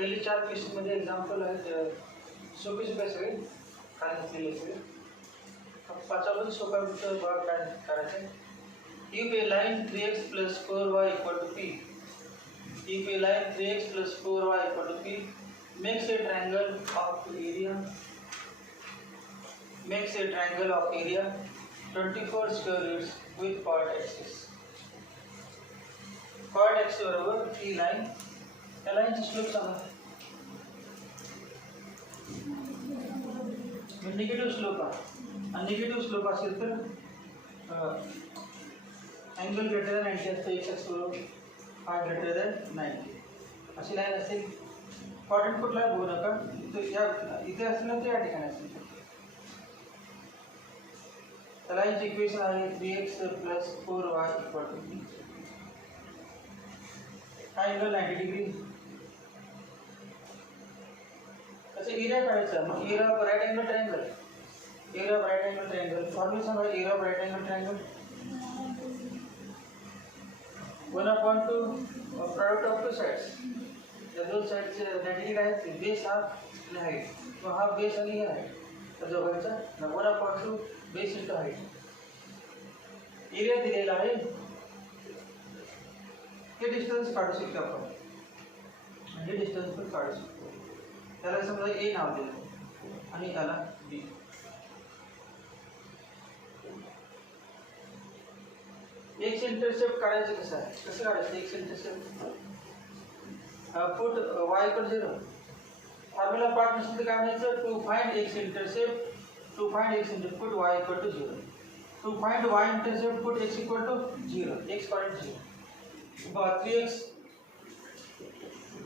पहिले 4 क्वेश्चनमध्ये एक्झाम्पल आहेत, सोपे सोपे सगळे काय नसलेले सगळे. पाचापासून सोपा भाग काय करायचा आहे. If a line 3x plus 4y equal to p, if a line 3x plus 4y equal to p makes a triangle of area 24 square units with chord axis. Chord axis बरोबर ही लाइन, या लाईनचा स्लोप सांगा. निगेटिव्ह स्लोप आहे, आणि negative slope असेल तर angle greater than 90 असतं, x x बरोबर आय greater than 90 अशी लाईन असेल. क्वाड्रंट कुठला बघू नका, इथे असेल ना तर या ठिकाणी असेल. तर लाईनचे इक्वेशन आहे 3x plus 4y equal to p. Angle 90 degree. अच्छा एरिया काढायचा, मग area of right angle triangle, area of right angle triangle formula सांगा. Area of right angle triangle 1/2 product of two sides. या दोन साइडचे 90 डिग्री आहेत, बेस हा आणि हाईट, तो हा बेस आणि हे हाईट, तर दोघांचा 1/2 बेस इंटू हाईट. एरिया दिलेला आहे, हे डिस्टन्स काढू शकतो आपण, हे डिस्टन्स पण काढू शकतो. त्याला समजा ए नाव दिलं आणि त्याला बी. एक्स इंटरसेप्ट काढायचं कसं आहे, कसं काढायचं x intercept. Put y equal 0. Formula part नसेल तर काय म्हणायचं, to find x intercept, to find x intercept put y equal to 0. To find y intercept put x equal to 0, x coordinate 0. 3x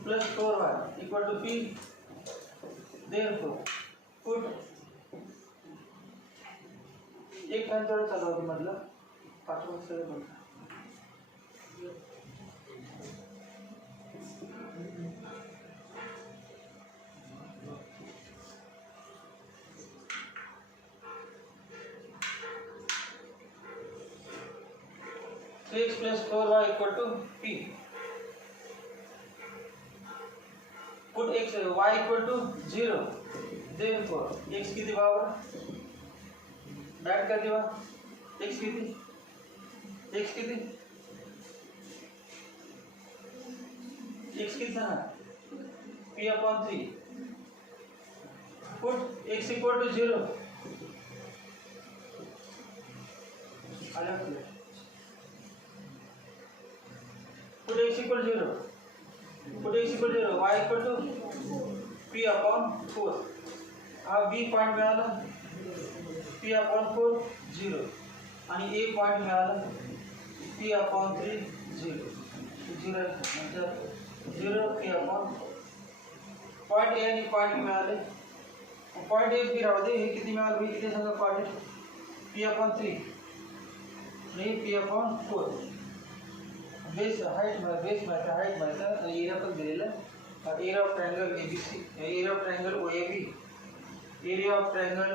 plus 4y equal to p. Therefore put एक टाइम चालू होती मतलब 5 मिनट से बनता. x plus 4y equal to p. Put x y equal to 0. Therefore x किती बरोबर डायरेक्ट कर दिवा. x किती जाणार p/3. Put x equal to 0. Put x equal to 0. Put x equal to 0. Y equal to p/4. हा b पॉइंट मिळाला, p/4 0 आणि a point मिळाला p/3 0. 0 नंतर 0 p/4. पॉइंट a आणि पॉइंट मिळाले. पॉइंट a बी राहू दे. हे किती मिळालं, हे किती सांगा कॉर्डिनेट p/3 आणि p/4. बेस हाइट हाइट माहिती एरिया पण दिलेला. Area of triangle ABC, area of triangle OAB, area of triangle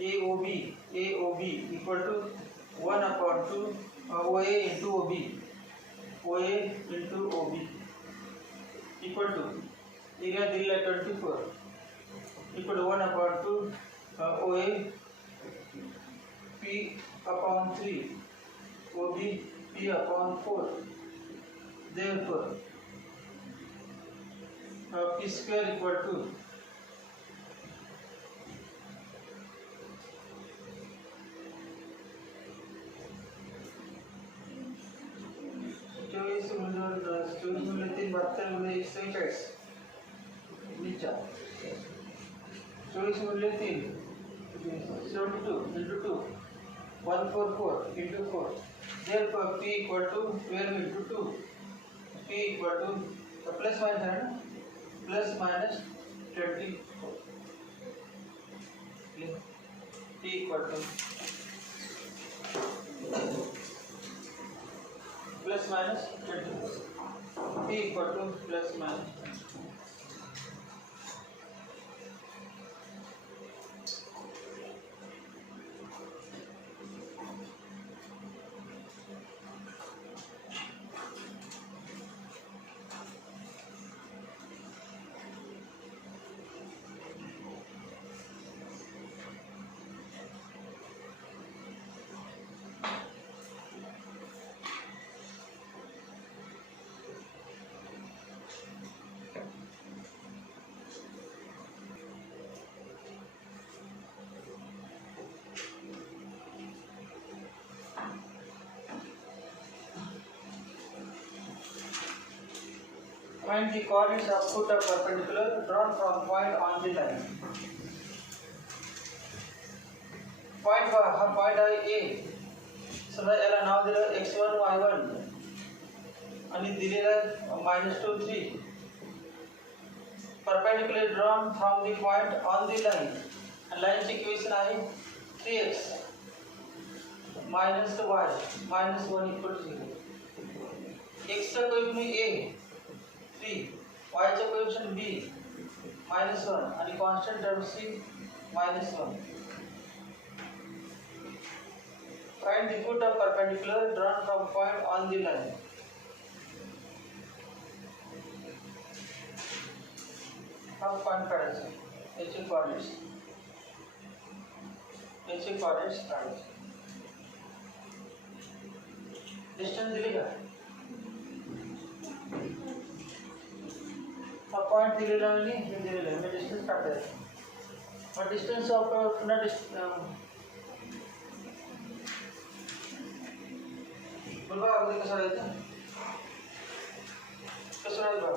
AOB equal to 1/2 OA into OB, OA into OB equal to area दिलेला 24 equal to 1/2 OA p/3 OB p/4. Therefore p square equal to 24 गुणिले 3 72 गुणिले 144 नीचा 24 गुणिले 3 72 into 2 144 into 4. Therefore p equal to 12 into 2. p equal to plus minus है ना, plus minus 24. p equal to plus minus 24. p equal to plus minus 24. Find the coordinates of foot of perpendicular drawn from point on the line. Point I. समजा याला नाव दिलं x1 y1 आणि दिलेलं -2 3. Perpendicular drawn from the point on the line. And line ची इक्वेशन आहे 3x minus y minus 1 equal to 0. x चा coefficient a 3, y चा coefficient b -1 आणि constant term c -1. Find the foot of perpendicular drawn from point on the line. How point काढायचं? याचे coordinates काढायचे. Distance दिली का? हा point दिलेला आणि हे दिलेलं आहे. distance काढायचं. मग distance of पुन्हा बोल बा अगोदर कसं राहायचं? कसं राहायचं बा?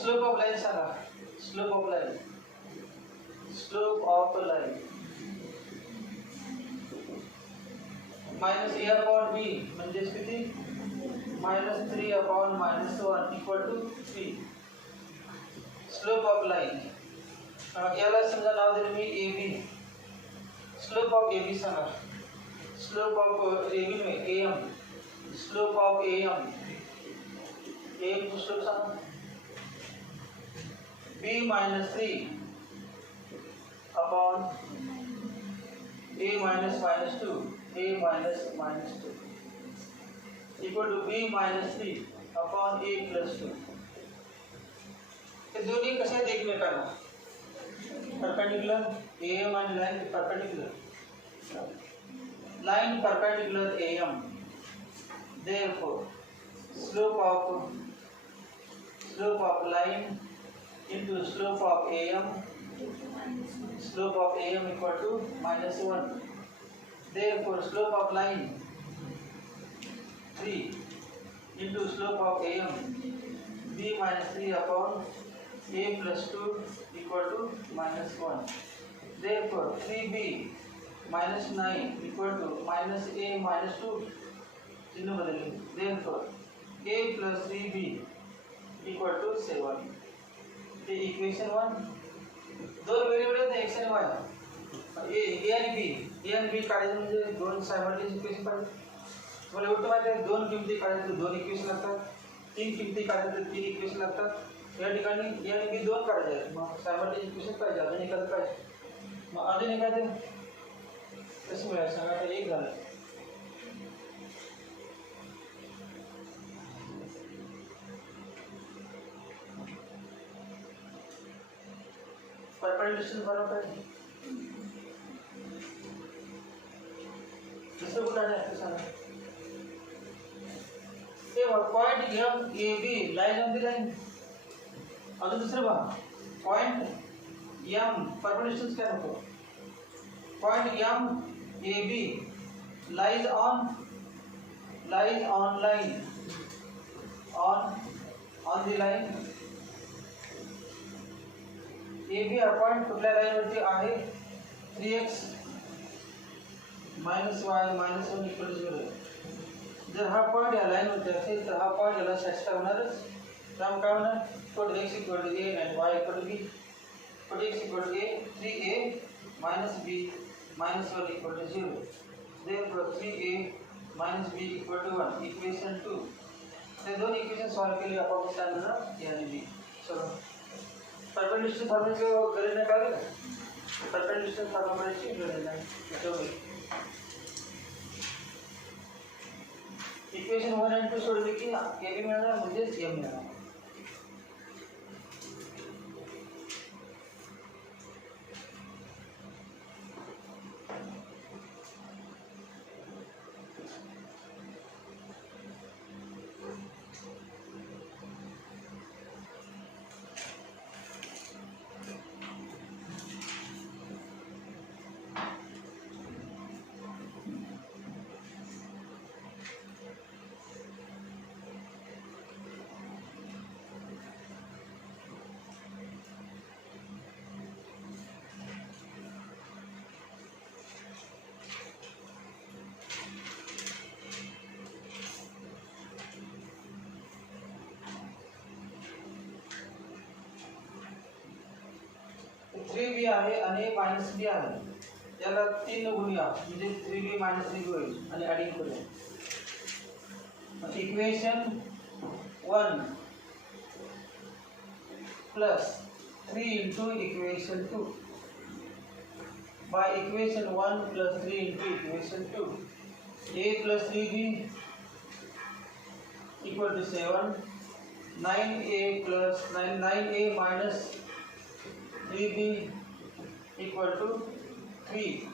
स्लोप ऑफ लाइन सांगा. Slope of line minus a upon b म्हणजेच किती? -3 upon -1 equal to 3. Slope of line याला समजा नाव दिलं मी A B. Slope of A B सांगा. स्लोप ऑफ ए बी में A M. Slope of A M slope सांगा b -3 upon a -2 equal to b -3 upon a +2. हे दोन्ही कसे आहेत एकमेकांना? परपेंडिकुलर am आणि line perpendicular. Line perpendicular am. Therefore slope of line into slope of AM equal to -1. Therefore slope of line 3 into slope of AM b -3 upon a +2 equal to -1. Therefore 3b -9 equal to -a -2 चिन्ह बदलेंगे. Therefore a plus 3b equal to 7. ते इक्वेशन 1 दोन व्हेरिएबल आहेत x आणि y. a आणि b काढायचे म्हणजे दोन सायमल्टेनियस इक्वेशन काढायचे. तुम्हाला एवढं माहिती आहे दोन किमती काढायचे दोन इक्वेशन लागतात. तीन किमती काढायचे तीन इक्वेशन लागतात. या ठिकाणी a आणि b दोन काढायचे आहेत. मग सायमल्टेनियस इक्वेशन पाहिजे अजून एखादं पाहिजे. मग अजून एखादं कसं मिळालं सांगा. आता एक झालं. परपेंडिकुलर बरोबर आहे. दुसरं कुठं आहे ते सांगा. हे point M A B line on the line. अजून दुसरं बघा पॉइंट एम परपेंडिकुलर काय नको. Point M A B lies on line on the line. A B हा पॉइंट कुठल्या लाईनवरती आहे? 3x -y -1 equal to 0. जर हा पॉइंट या लाईनवरती असेल तर हा पॉइंट याला सॅटिस्फाय होणारच. त्यामुळे काय होणार? put x equal to a and y equal to b. put x equal to a 3a minus b minus 1 equal to 0. Therefore 3a minus b equal to 1. Equation 2. हे दोन इक्वेशन सॉल्व केली आपण सांगितलं a आणि b. चलो परपेंडिकुलर फॉर्म्युला गणित निकाले. परपेंडिकुलर फॉर्म्युलाची गणित आहे. इक्वेशन 1 आणि 2 सोडवली की a b मिळणार म्हणजेच m मिळणार. 3b आहे आणि -b आहे, याला 3 गुणूया म्हणजे 3b - 3b होईल आणि ॲडिंग करूया. इक्वेशन 1 प्लस 3 into equation 2 by equation 1 plus 3 into equation 2, a plus 3b equal to 7, 9a plus 9a minus 3b equal to 3.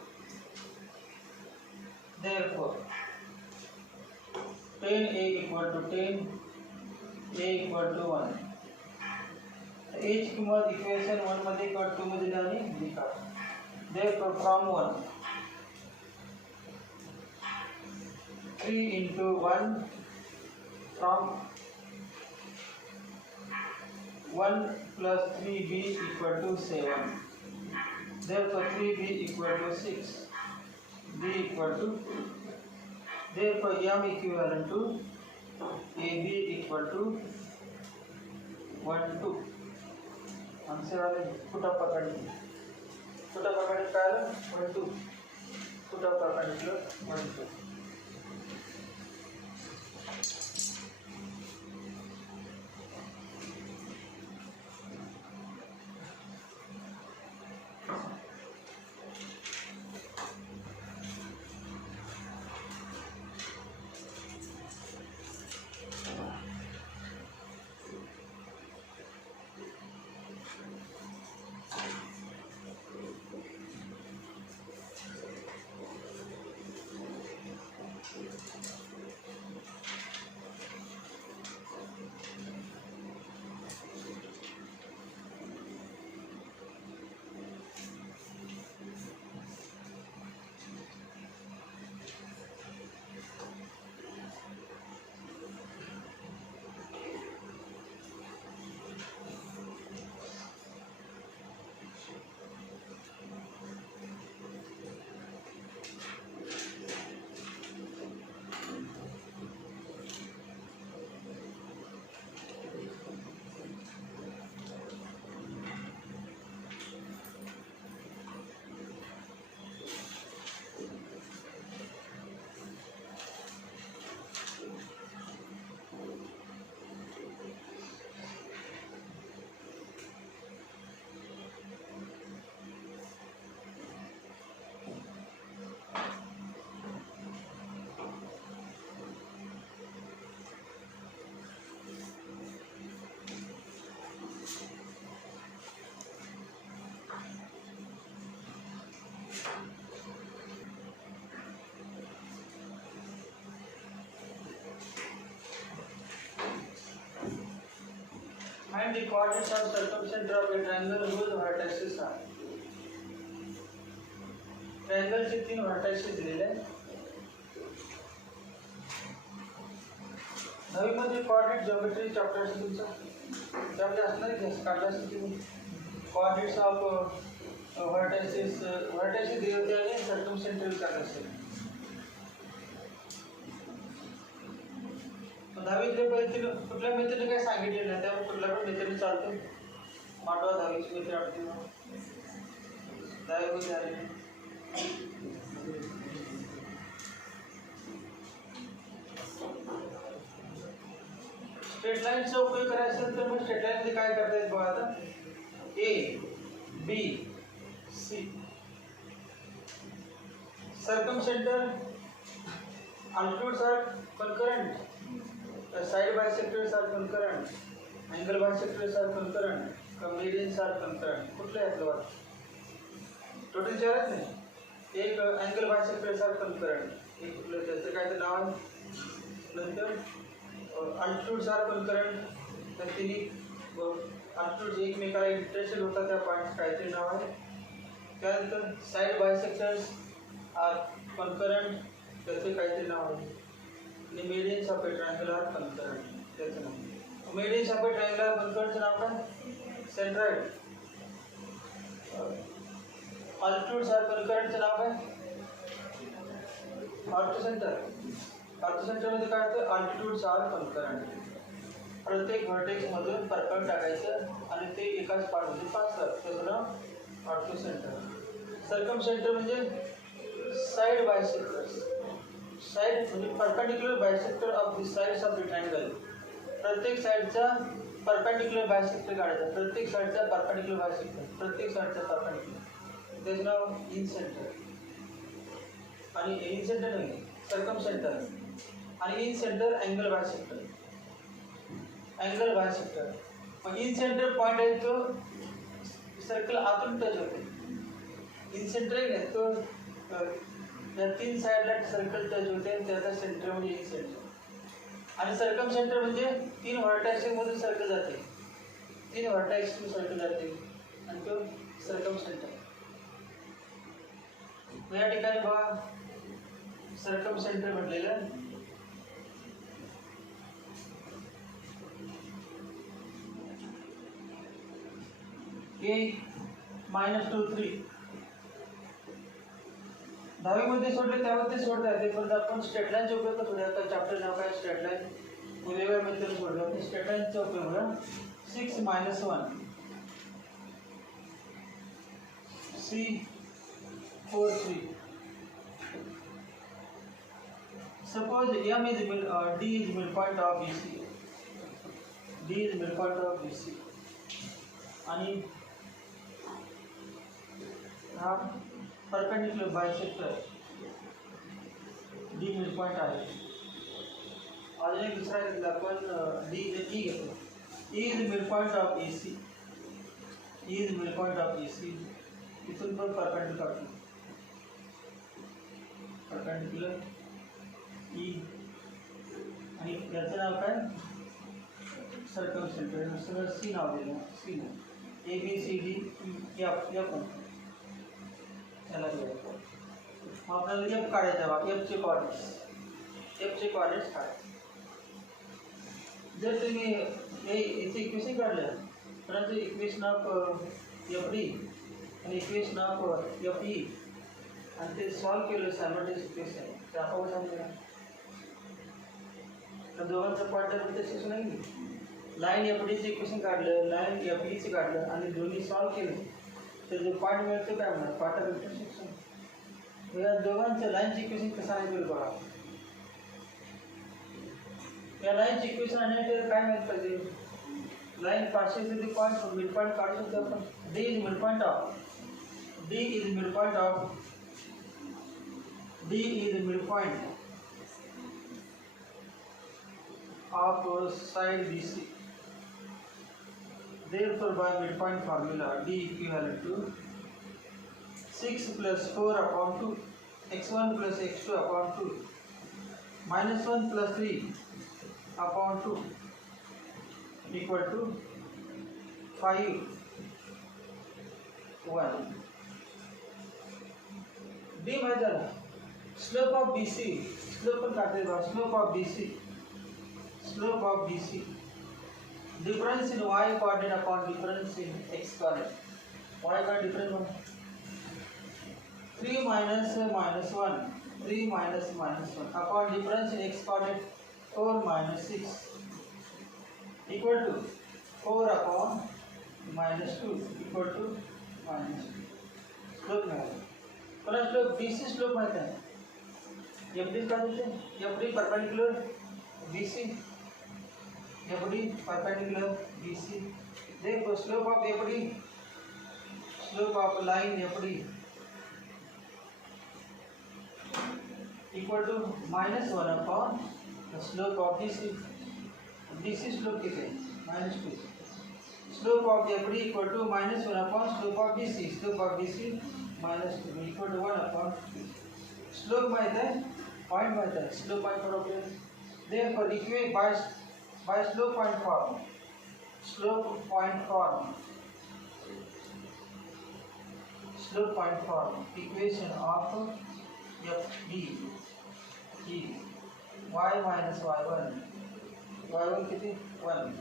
Therefore 10a equal to 10, a equal to 1. a ची किंमत इक्वेशन 1 मध्ये किंवा 2 मध्ये आणि b काढ. Therefore from 1 3 into 1 from 1 plus 3b equal to 7. Therefore 3b equal to 6, b equal to, therefore m equivalent to ab equal to 1 2. आंसर आले फुटा पकड़ी काय 1 2 फुटा पकड़ी 1 2. Find the coordinates of circumcenter of a triangle whose vertices are. Triangle चे 3 वर्टाइसेस दिलेले आहेत. नवी मध्ये कोऑर्डिनेट ज्योमेट्री चॅप्टर तुमचा त्यामध्ये असणार आहे काढला असेल तुम्ही कोऑर्डिनेट्स ऑफ वर्टाइसेस दिले होते आणि सर्कमसेंटर काढला असेल. दहावीतले पहिले कुठल्या मेथडने काय सांगितलेलं नाही त्यामुळे कुठल्या पण मेथडने चालतं. मांडवा दहावीची मेथड आवडते दहावीमध्ये आली. स्ट्रेट लाईनचा उपयोग करायचा असेल तर मग स्ट्रेट लाईनमध्ये काय करता येईल बघा आता. A B C circumcentre altitudes are concurrent, the side bisectors are concurrent, angle bisectors are concurrent, meridians are concurrent. कुठले आहेत लोक टोटल 4 आहेत नाही. एक अँगल बायसेक्टर्स आर concurrent, एक कुठलं त्याचं काय तर नाव आहे. नंतर altitudes are concurrent, तर तिन्ही altitudes एकमेकाला इंटरसेक्ट होतात त्या पॉईंट काहीतरी नाव आहे. त्यानंतर साइड बायसेक्टर्स आर concurrent, त्याचे काहीतरी नाव आहे. आणि medians of a triangle are concurrent, त्याचं नाव. Medians of a triangle are concurrentचं नाव काय. सेंट्रॉइड. altitudes आर concurrentचं नाव काय. ऑर्थोसेंटर. ऑर्थोसेंटर मध्ये काय होतं altitudes आर concurrent. प्रत्येक व्हर्टेक्स मधून परपेंड टाकायचं आणि ते एकाच पार्टमध्ये पास करायचं त्याचं नाव ऑर्थो सेंटर। सर्कम सेंटर म्हणजे साइड बायसेक्टर्स, साइड म्हणजे perpendicular bisector of the sides of the triangle. प्रत्येक साइडचा परपेंडिक्युलर बायसेक्टर काढायचा, प्रत्येक साइडचा परपेंडिक्युलर बायसेक्टर, प्रत्येक साइडचा परपेंडिक्युलर, त्याचं नाव इन सेंटर। आणि इन सेंटर नाही, सर्कम सेंटर आणि incentre angle bisector, angle bisector. मग इन सेंटर पॉइंट आहे तो सर्कल आतून टच होते, इन सेंटर आहे ना तो त्या तीन साइडला सर्कल टच होते, त्याचा सेंटर म्हणजे इन सेंटर। आणि सर्कम सेंटर म्हणजे तीन व्हर्टेक्स मधून सर्कल जाते, तीन व्हर्टेक्स सर्कल जाते आणि तो सर्कम सेंटर। या ठिकाणी बघा सर्कम सेंटर म्हटलेलं A-2 3 दहावीमध्ये सोडले त्यावर ते सोडता येते, पण आपण स्ट्रेट लाईनचा उपयोग करतो। आता चॅप्टर नाव काय स्ट्रेट लाईन, वेगवेगळ्या मेथड सोडलं ते स्ट्रेट लाईनचा उपयोग बघा। 6 - 1 C4 3। Suppose M is D is midpoint of BC, D is midpoint of BC आणि हा परपेंडिक्युलर बायसेक्टर D midpoint आहे। अजून एक दुसरा घेतला आपण D E घेतो, E is midpoint of AC, E is midpoint of AC, इथून पण परपेंडिक्युलर काढतो, परपेंडिक्युलर E आणि याचं नाव काय सर्कम सेंटर, सगळं C नाव दिलं, C A B C D E F त्याला दिलं। मग आपल्याला F काढायचा बघा, F चे कोऑर्डिनेट्स, F चे कोऑर्डिनेट्स काढायचे। जर तुम्ही हे इथे इक्वेशन काढलं, परंतु इक्वेशन ऑफ FD आणि इक्वेशन ऑफ FE आणि ते सॉल्व केलं सायमल्टेनियस इक्वेशन, ते आपण समजलं तर दोघांचं पॉइंटर तसेच नाही। लाईन FDचं इक्वेशन काढलं, लाईन FEचं काढलं आणि दोन्ही सॉल्व केलं तर जो पॉइंट मिळतो काय म्हणणार क्वार्टर इंटरसेक्शन। या दोघांचं लाईनचं इक्वेशन कसं आहे बघा, या लाईनचं इक्वेशन आणण्यासाठी काय माहित पाहिजे, लाईन पाचशे ते पॉइंट मिड पॉइंट काढू शकतो आपण। D is midpoint of, D is midpoint of, D is midpoint of side BC, therefore by midpoint formula D equivalent to 6 plus 4 upon 2 x1 plus x2 upon 2 minus 1 plus 3 upon 2 equal to 5 1। D माहिती झाला, स्लोप ऑफ BC, स्लोप पण काढते बघा, slope of BC, slope of BC, difference in y coordinate upon difference in x coordinate, y का difference 3 minus minus 1, 3 minus minus 1 upon difference in x coordinate 4 minus 6 equal to 4 upon minus 2 equal to minus 2। slope में पर slope BC slope माहिती है, FD का देते हैं, FD perpendicular BC, FD perpendicular BC, therefore slope of FD, slope of line FD equal to minus 1 upon the slope of BC, BC slope कितने minus 2, slope of FD equal to minus 1 upon slope of BC, slope of BC minus 2 equal to 1 upon 2। slope माहित है, point माहित है, slope point for therefore equate by slope point form, slope point form, slope point form equation of FD is y minus y1, y1 कितनी 1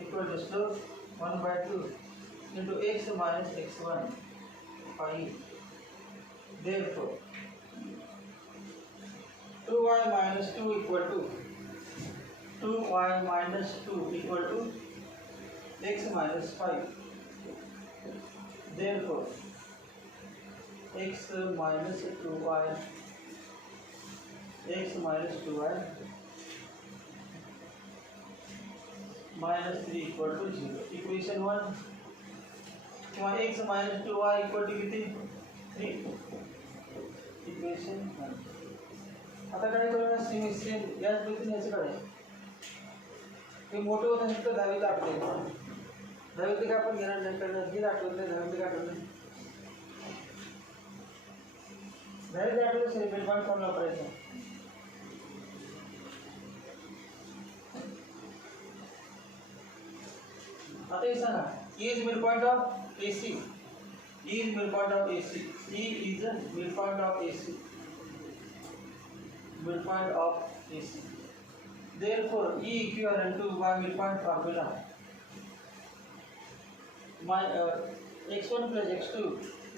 equal to slope 1 by 2 into x minus x1 5। therefore 2y minus 2 equal to 2y minus 2 equal to x minus 5। therefore x minus 2y minus 3 equal to 0. Equation 1 किंवा x minus 2y equal to किती 3. इक्वेशन 1. आता काय करूया सेम याच पद्धतीने याचं काढायचं. हे मोठं होत असेल तर 10वीत आठवलं. 10वीत काय आपण घेणार नाही करणार हे आठवत नाही 10वीत आठवलं नाही. 10वीत आठवलं सेलिब्रेट पॉईंट फॉर्म वापरायचा. आता हे सांगा E is midpoint of AC. E is midpoint of AC. E is the midpoint of AC. Midpoint of AC. Therefore, E equivalent to by midpoint formula. My x1 plus x2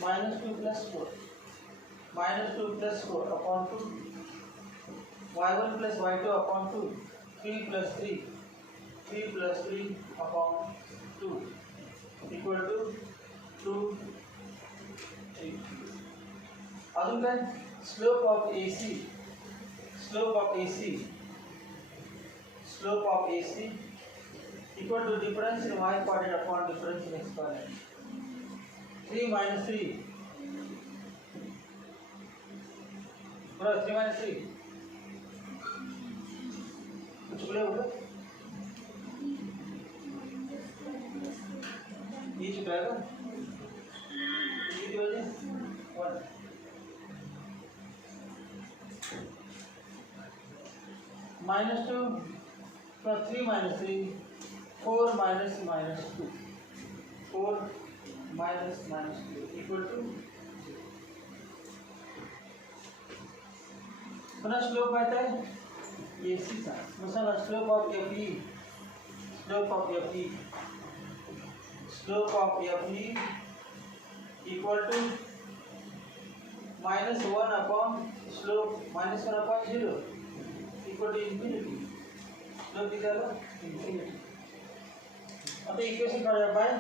minus 2 plus 4 minus 2 plus 4 upon 2 y1 plus y2 upon 2 3 plus 3 plus 3 upon 2 equal to 2 3. अजून काय slope of AC equal to difference in y coordinate upon difference in x coordinate. 3 minus 3 bro 3 minus 3 कुछ बोले बोलो ये चुका है ये की वजह 1 minus 2 plus 3 minus 3 4 minus 2 4 minus 2 equal to पुन्हा स्लोप माहित आहे AC चा मसाला slope of FE equal to minus 1 upon slope minus 1 upon 0 equal to infinity. स्लोप किती आला infinity. आता इक्वेशन काढूया बाय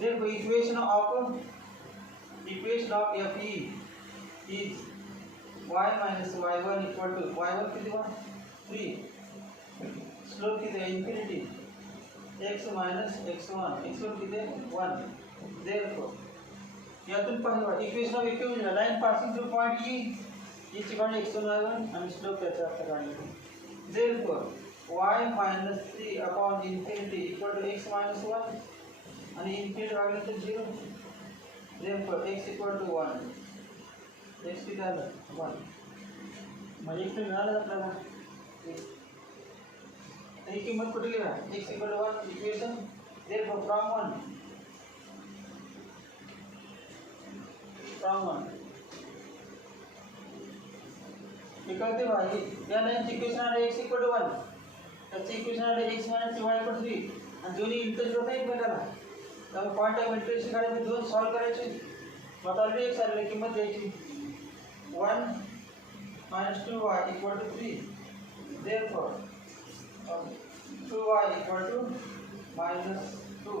देखो equation of FE is y minus y1 equal to y1 किती वन 3 स्लोप किती आहे infinity x minus x1 किती आहे 1. therefore यातून पाहूया equation of equation line passing through point E ची व्हॅल्यू x1 y1 आणि स्लोप त्याचा अर्थ काढला. therefore y minus 3 upon infinity equal to x minus 1 आणि infinity वागल्यानंतर 0. therefore x equal to 1 x किती आलं 1 म्हणजे x मिळालं आपल्याला. ही किंमत कुठे लिहा x equal to 1 equation. therefore from 1 निकलते भाई या लाईनची इक्वेशन आहे x equal to 1 त्याची इक्वेशन आहे x minus y equal to 3 आणि दोन्ही इंटरचेंज होत आहेत एकमेकांना. त्यामुळे पॉइंट ऑफ इंटरसेक्शन काढायचे दोन सॉल्व करायचे. मग ऑलरेडी x आलेली किंमत द्यायची 1 minus 2y equal to 3. therefore 2y equal to minus 2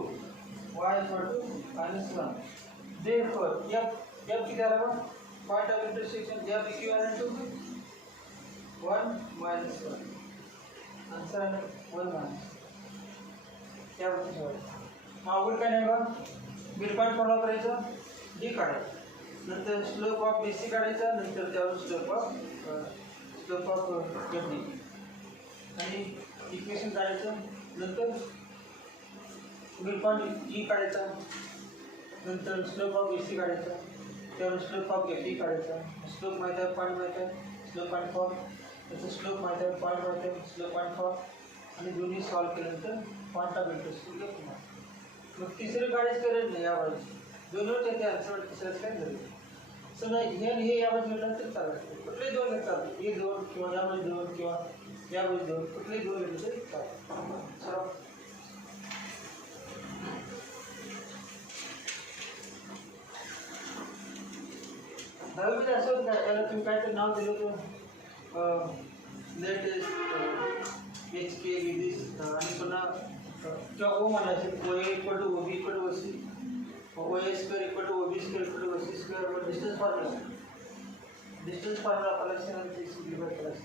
y equal to minus 1. therefore f किती आला बघ point of intersection f equivalent to 1 minus 1. Answer आहे 1 minus क्या बोलतो मागून काय नाही बघ मिडपॉइंट फॉलो करायचं d काढायचं नंतर स्लोप ऑफ BC काढायचा नंतर त्यावर स्लोप ऑफ FD आणि इक्वेशन काढायचं नंतर मिडपॉइंट E काढायचा नंतर स्लोप ऑफ BC काढायचा त्यावर स्लोप ऑफ FD काढायचा. स्लोप माहिती आहे पॉईंट माहिती आहे स्लोप पॉईंट फॉर्म त्याचं स्लोप माहिती आहे पॉईंट माहिती आहे स्लोप पॉईंट फॉर्म आणि दोन्ही सॉल्व केल्यानंतर पॉईंट ऑफ इंटरेस्ट घेतो. मग तिसरं काढायचं गरज नाही या बाजूची दोनच येते आन्सर तिसरंच काय गरज नाही. समजा हे आणि हे या बाजूला तर चालत कुठलेही दोन घेतात हे दोन किंवा यामध्ये दोन किंवा यामध्ये दोन कुठलेही दोन घेतले तरी चालत. सर्व दहावीमध्ये असं होतं काय याला तुम्ही काहीतरी नाव दिलं होतं लेटेस्ट HK विधीस आणि पुन्हा किंवा ओ म्हणायचे O A equal to OB equal to OC O A square equal to O B square equal to O C square और distance formula plus 7 6 divide plus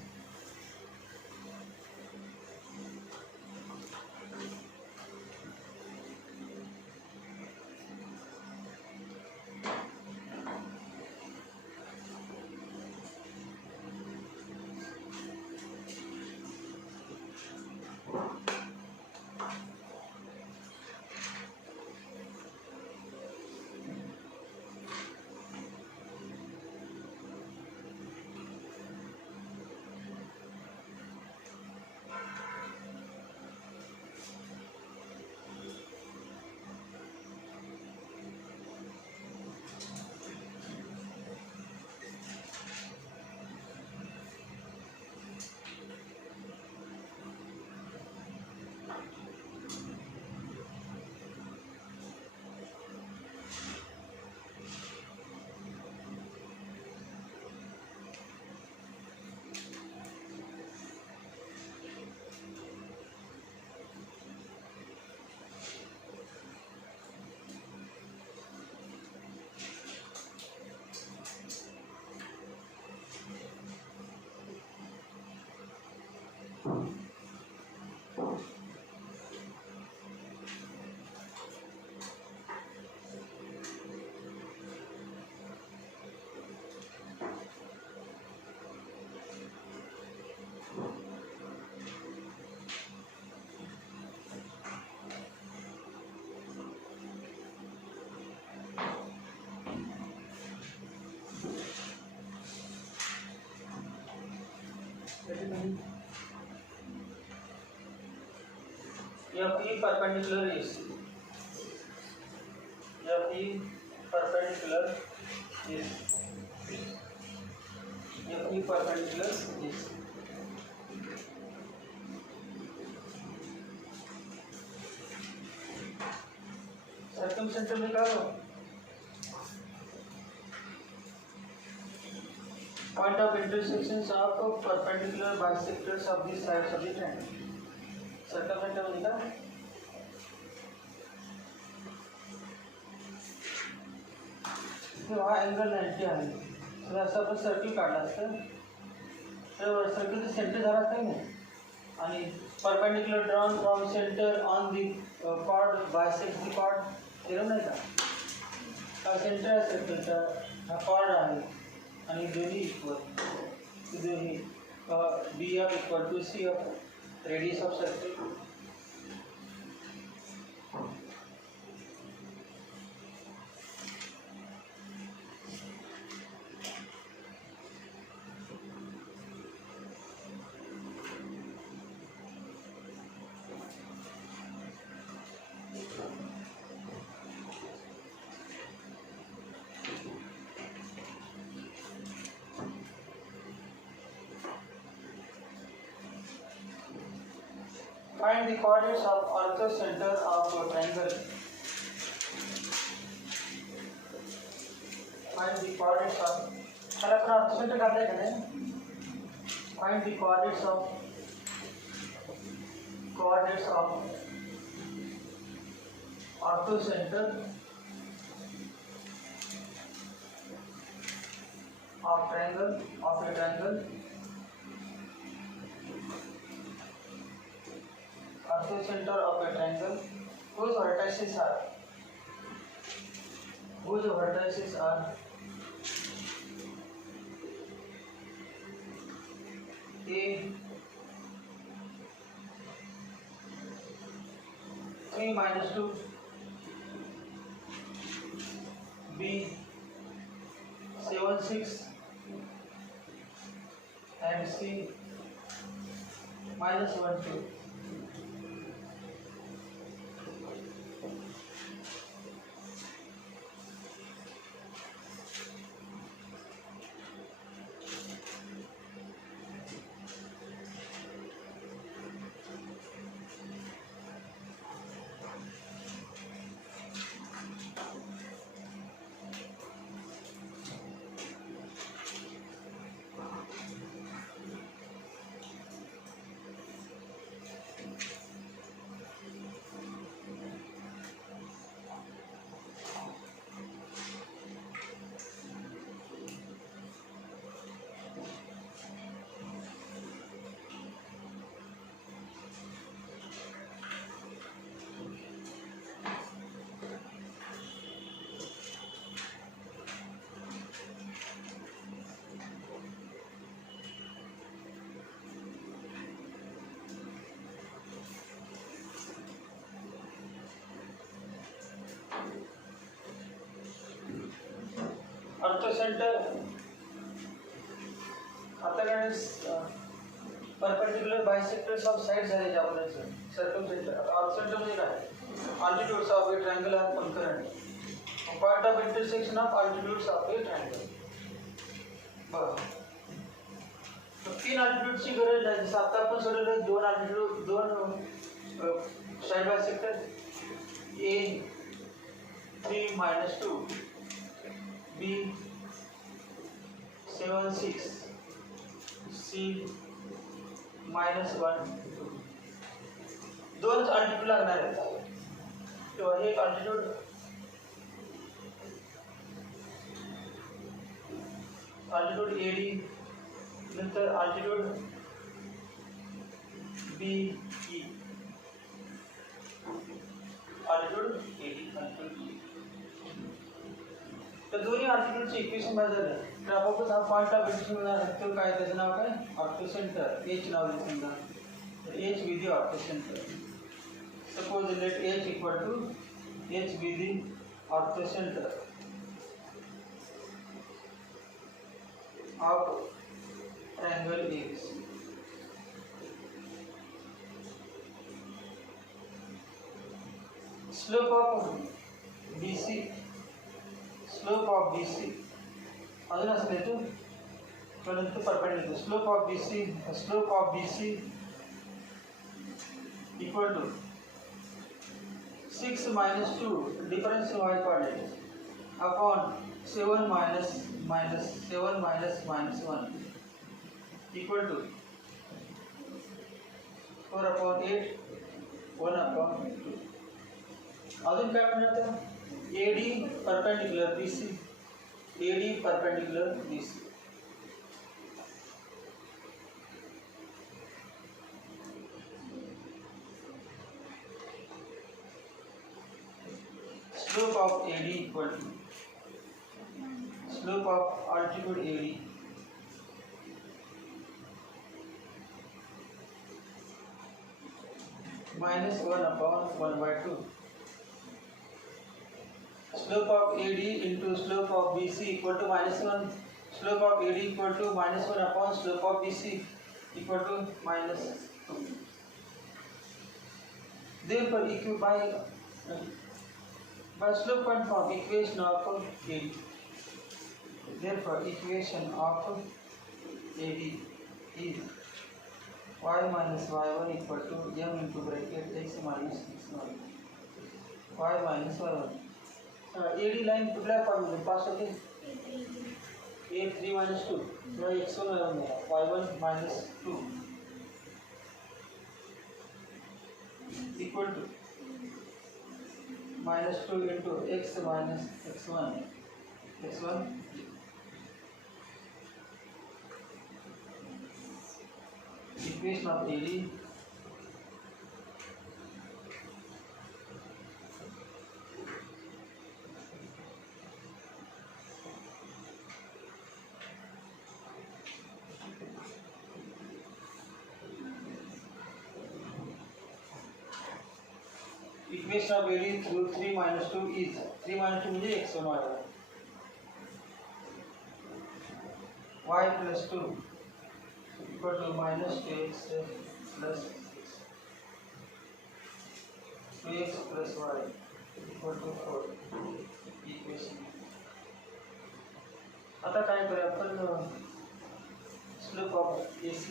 FE perpendicular is FE perpendicular is FE perpendicular is circumcenter निकालो point of intersections of perpendicular bisectors of the sides of the triangle circumcenter निकालो वहाँ एंगल 90 आहे तर असं आपण सर्कल काढलं असतं तर सर्कलचं सेंटर झालं असतं ना आणि perpendicular drawn from centre on the chord bisect the chord केलं नाही का सेंटर आहे सर्कलचा हा कॉर्ड आहे आणि दोन्ही इक्वल दोन्ही B F equal to C F radius of circle Find the coordinates of orthocenter of a triangle. Find the coordinates of. चला अपना orthocenter काढले का नाही? Find the coordinates of orthocenter of a triangle. Orthocenter of a triangle whose vertices are A 3 minus 2, B 7 6 and C minus 1 2. ऑर्थोसेंटर आता काय perpendicular bisectors of sides झाले आपण सर्कमसेंटर. ऑर्थोसेंटर म्हणजे काय altitudes of a triangle are concurrent. Part of intersection of altitudes of a triangle. बघा तर 3 altitudeची गरज आहे. जसं आता आपण सोडवलं 2 altitude 2 साइड बायसेक्टर A 3 - 2 B 7 6 C -1 2 altitude लागणार आहेत. तेव्हा हे altitude AD नंतर altitude BE altitude AD तर दोन्ही altitudeचे इक्वेशन बदलले तर आपोआपच हा पॉइंट ऑफ इंटरसेक्शन लागतो. काय त्याचं नाव काय ऑर्थोसेंटर H नाव दिलं समजा तर H with the orthocentre. Suppose let H equal to H with the orthocentre of triangle X. Slope of BC अजून असं येतो परंतु perpendicular slope of BC equal to 6 - 2 difference in y coordinate upon 7 - 7 - 1 equal to 4/8 1/2. अजून काय म्हणतात AD perpendicular BC slope of AD equal to slope of altitude AD -1/1/2. Slope of AD into slope of BC equal to -1. Slope of AD equal to -1 upon slope of BC equal to -2. Therefore, by slope point form equation of AD. Therefore, equation of AD is y minus y1 equal to m into bracket x minus x1 y minus y1. AD line कुठल्या फॉर्ममध्ये पास होते A3 - 2 किंवा x1 y1 - 2 equal to -2 into x minus x1 equation of AD equation of AD through 3 - 2 is 3 - 2 म्हणजे x1 y plus 2 equal to -2x plus 2x plus y equal to 4 equation. आता काय करूया आपण slope of AC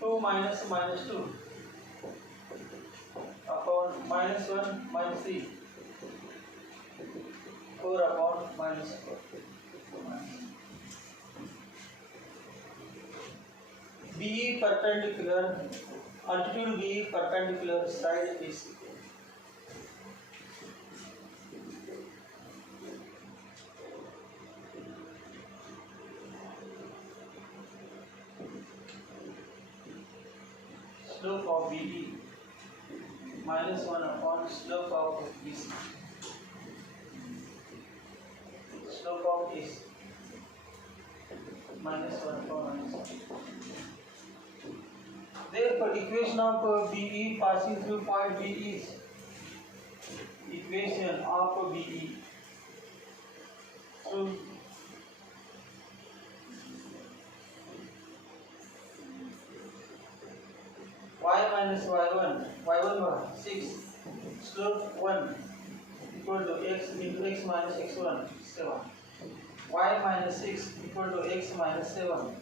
2 minus 2 upon -1 - 3 4 upon -4. BE perpendicular altitude BE perpendicular side AC. Slope of BE -1 upon slope of BC. Slope of AC -1 upon -1. Therefore, equation of BE passing through point B is equation of BE through y minus y1 was 6 slope 1 equal to x into x minus x1 7 y minus 6 equal to x minus 7.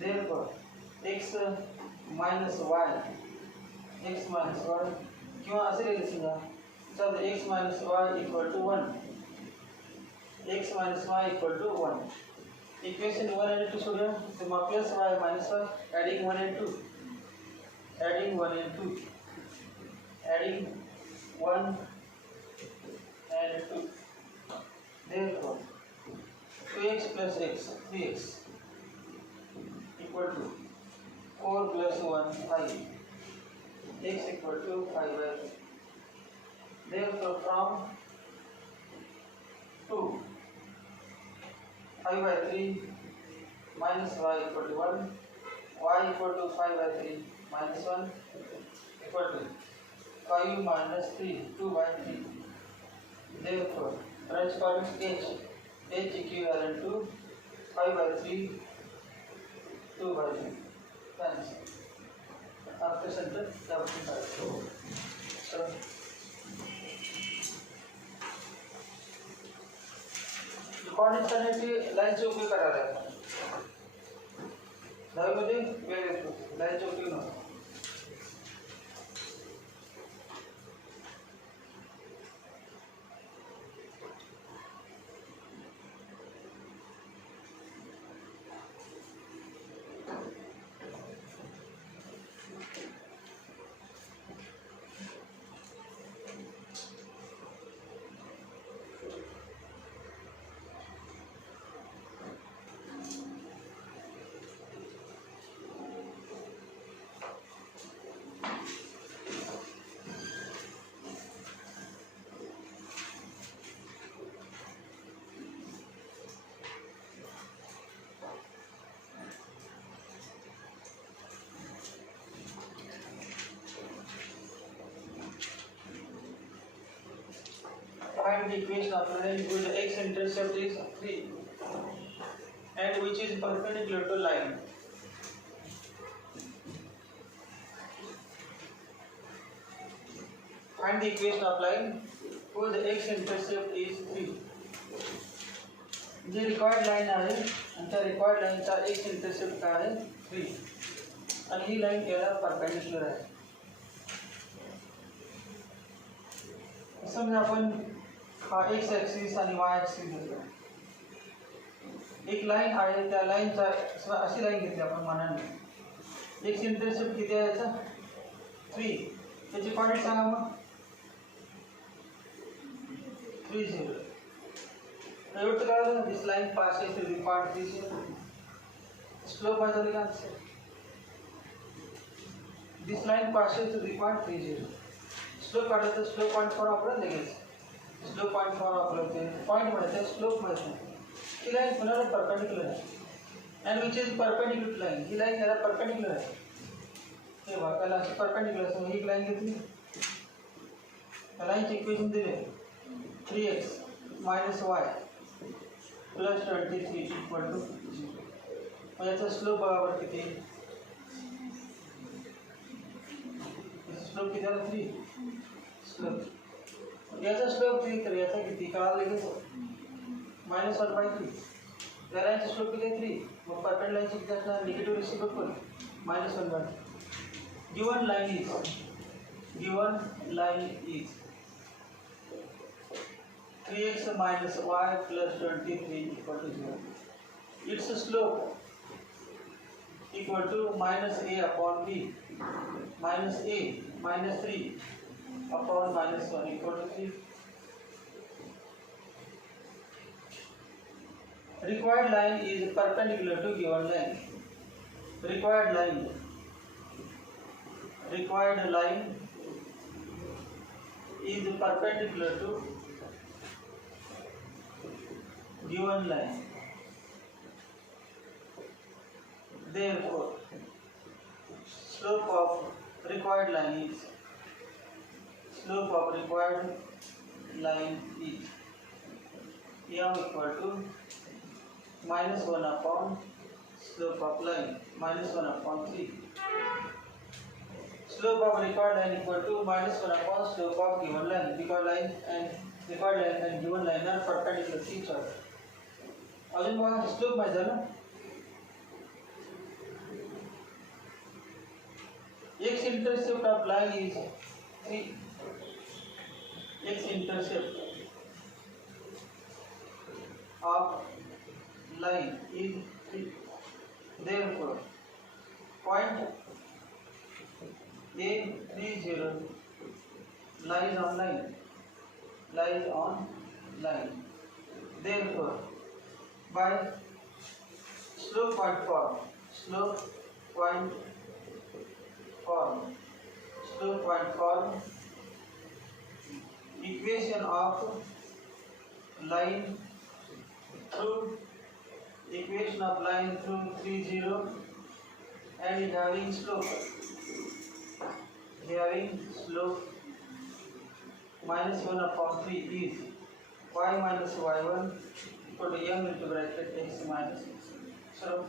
Therefore, x minus y क्यों ऐसे ले लिखूंगा जब x minus y equal to 1 x minus y equal to 1 equation 1 and 2 छोड़िए तो plus y minus y adding 1 and 2 adding 1 and 2 adding 1 and 2 therefore 2x plus x 3x equal to 4 plus 1 5 x equal to 5 by 3. Therefore from 2 5 by 3 minus y equal to 1 y equal to 5 by 3 minus 1 equal to 5 minus 3 2 by 3. Therefore branch coordinates h equivalent to 5 by 3 2 by 3. Thanks. After center so coordinates అనేది లైన్స్ ఉపయోగ करायला दहावीमध्ये वेळ येतो लाईनचा उपयोग नव्हता Find the equation of a line whose x-intercept is 3 and which is perpendicular to line. Find the equation of line whose x-intercept is 3. The required line आहे आणि त्या required line चा x-intercept काय आहे 3 आणि ही line याला perpendicular आहे. समजा आपण हा x ॲक्सिस आणि y ॲक्सिस घेतला एक लाईन आहे त्या लाईनचा अशी लाईन घेतली आपण मानाने x इंटरसेप्ट किती आहे याचा 3 त्याची कोऑर्डिनेट सांगा मग 3 0 एवढं कळलं this line passes through the point 3 0 स्लोप आहे झाली का this line passes through the point 3 0 स्लोप काढलं तर स्लोप पॉईंट फॉर आपलं लगेच स्लोप पॉइंट फॉर आपलं पॉइंट मिळते स्लोप मिळते ही लाईन पुन्हा परपेंडिक्युलर आहे and which is perpendicular line ही लाईन याला परपेंडिक्युलर आहे हे बघा त्याला अशी परपेंडिक्युलर असं ही लाईन घेतली त्या लाईनचे इक्वेशन दिले 3x minus y plus 23 equal to 0 मग याचा स्लोप बरोबर किती स्लोप किती आला 3 स्लोप याचा स्लोप 3 तर याचा किती कळालं लगेच -1/3 त्या लाईनचा स्लोप किती 3 मग परपेंडिक्युलर लाईनची किती असणार negative reciprocal -1/3 given line is 3x minus y plus 23 equal to 0. Its slope equal to minus a upon b minus a minus 3 upon minus 1 equal to 3. Required line is perpendicular to given line. Required line is perpendicular to given line. Therefore slope of required line is m equal to minus 1 upon slope of line minus 1 upon 3. Slope of required line equal to minus 1 upon slope of given line. Required line and given line are perpendicular to each other. अजून बघा स्लोप माहिती आहे ना, x intercept of line is 3. X intercept of line is 3. Therefore, point A30 lies on line. Therefore, by slope point form, equation of line through 30 and having slope minus 1 upon 3 is y minus y1 equal to m into bracket x minus x. So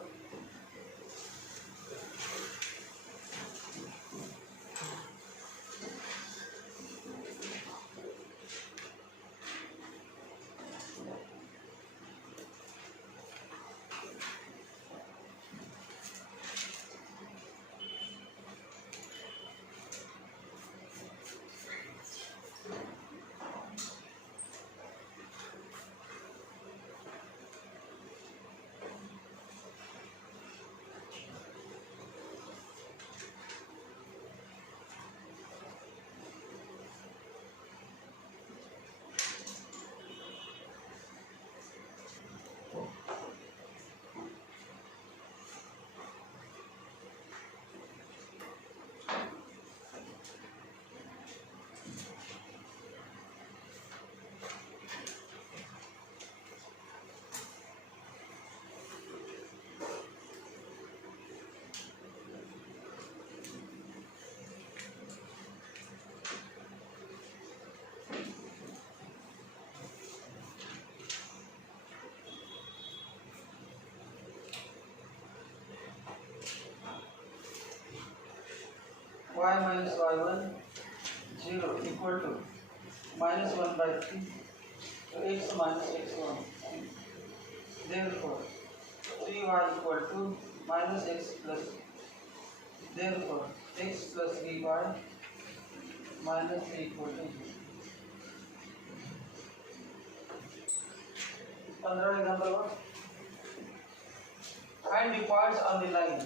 y minus y1 0 equal to minus 1 by 3 to x minus x1. Therefore, 3y equal to minus x plus. Therefore, x plus 3y minus 3 equal to 0. 15 example 1. Find the points on the line.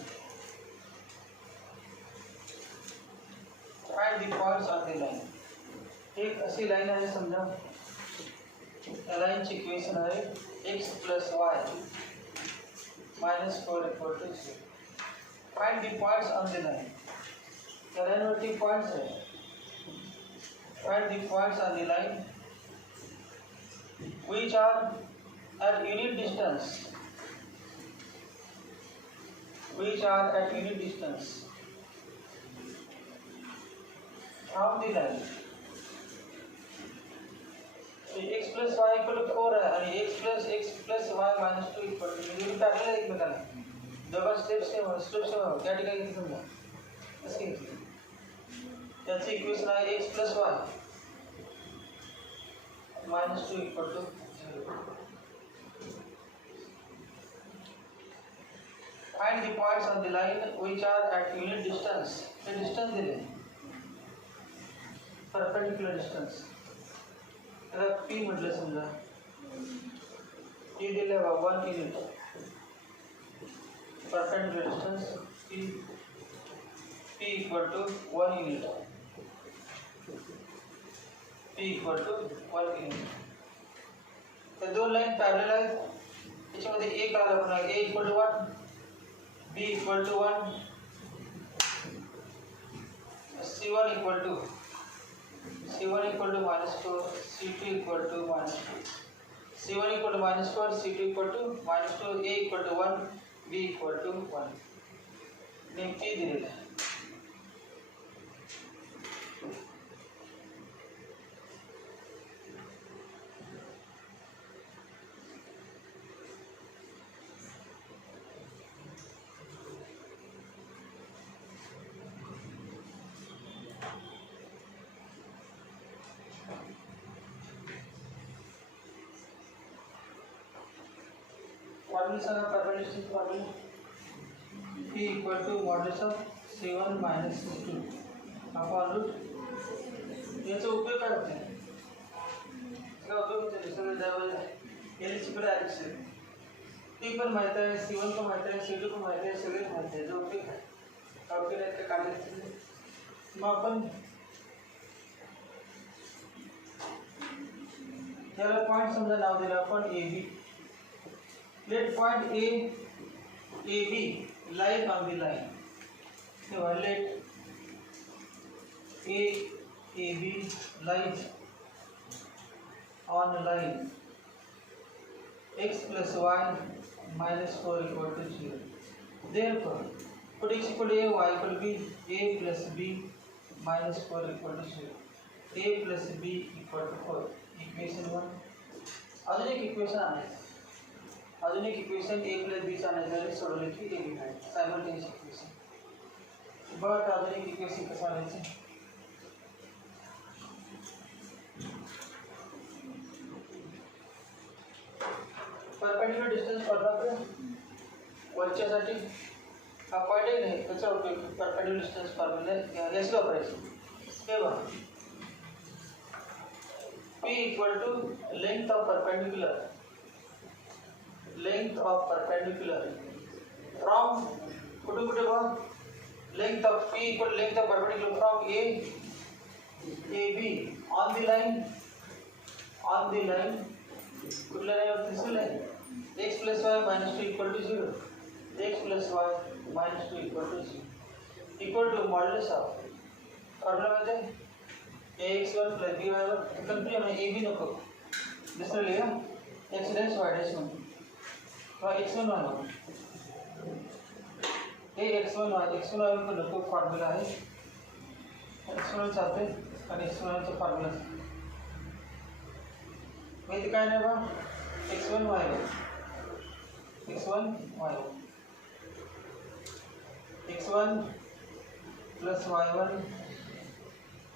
एक अशी लाइन आहे समजा, त्या लाईनची इक्वेशन आहे x plus y minus 4 equal to 0. Find the points on the line. त्या लाईनवरती पॉइंट्स आहे. Find the points on the line which are at unit distance. From the line. x plus y equal to 4 है आणि x plus y minus 2 equal to 0 टाकलेलं एकमेकांना. दोघा step same त्या ठिकाणी किती समजा असे घेतले. त्याचे इक्वेशन आहे x plus y minus 2 equal to 0. Find the points on the line which are at unit distance. The distance दिले. Perpendicular distance. त्याला p म्हटलं समजा, p दिले 1 unit. Perpendicular distance p equal to 1 unit. तर दोन लाईन पॅरलल आहेत. त्याच्यामध्ये एक आला पुन्हा a equal to 1, b equal to 1, c1 equal to minus 4, c2 equal to minus 2. c1 equal to minus 4, c2 equal to minus 2, a equal to 1, b equal to 1. Name p दिलेला आहे. Formula सांगा perpendicular distance formula P equal to modulus of C1 minus C2 upon root याचा उपयोग काय होते काय उपयोग होते दुसऱ्या द्यावं एल इक्वल आलेक्स P पण माहिती आहे C1 पण माहिती आहे C2 पण माहिती आहे सगळे माहिती आहे जो उपयोग आहे कॅल्क्युलेटर काढायचं मग आपण त्याला पॉइंट समजा नाव दिलं आपण AB let point AB lie on the line so let AB lies on the line x plus y minus 4 equal to 0 therefore put x equal to a y equal to b a plus b minus 4 equal to 0 a plus b equal to 4 equation 1 अजून एक इक्वेशन आणायचं अजून एक equation a plus b चा आणायचं सोडवलं की a b आहे सायमल्टेनियस इक्वेशन बट अजून एक इक्वेशन कसं आणायचं परपेंडिकुलर डिस्टन्स पडला तर वरच्यासाठी हा पॉइंट आहे नाही त्याचा उपयोग परपेंडिकुलर डिस्टन्स फॉर्म्युला याच वापरायचं हे बघा P equal to length of perpendicular from कुठे कुठे बघ length of P equal to length of perpendicular from AB on the line कुठल्या लाईनवर दिसलं आहे x plus y minus 2 equal to 0 x plus y minus 2 equal to 0 equal to modulus of formula माहिती आहे ax1 plus by1 complete आहे ab नको दुसरं लिहा x dash y dash म्हणून किंवा x1 y1 हे x1 y का नको फॉर्म्युला आहे x1 चालते आणि x1 चा फॉर्म्युला माहिती काय नाही बा x1 y1 x1 plus y1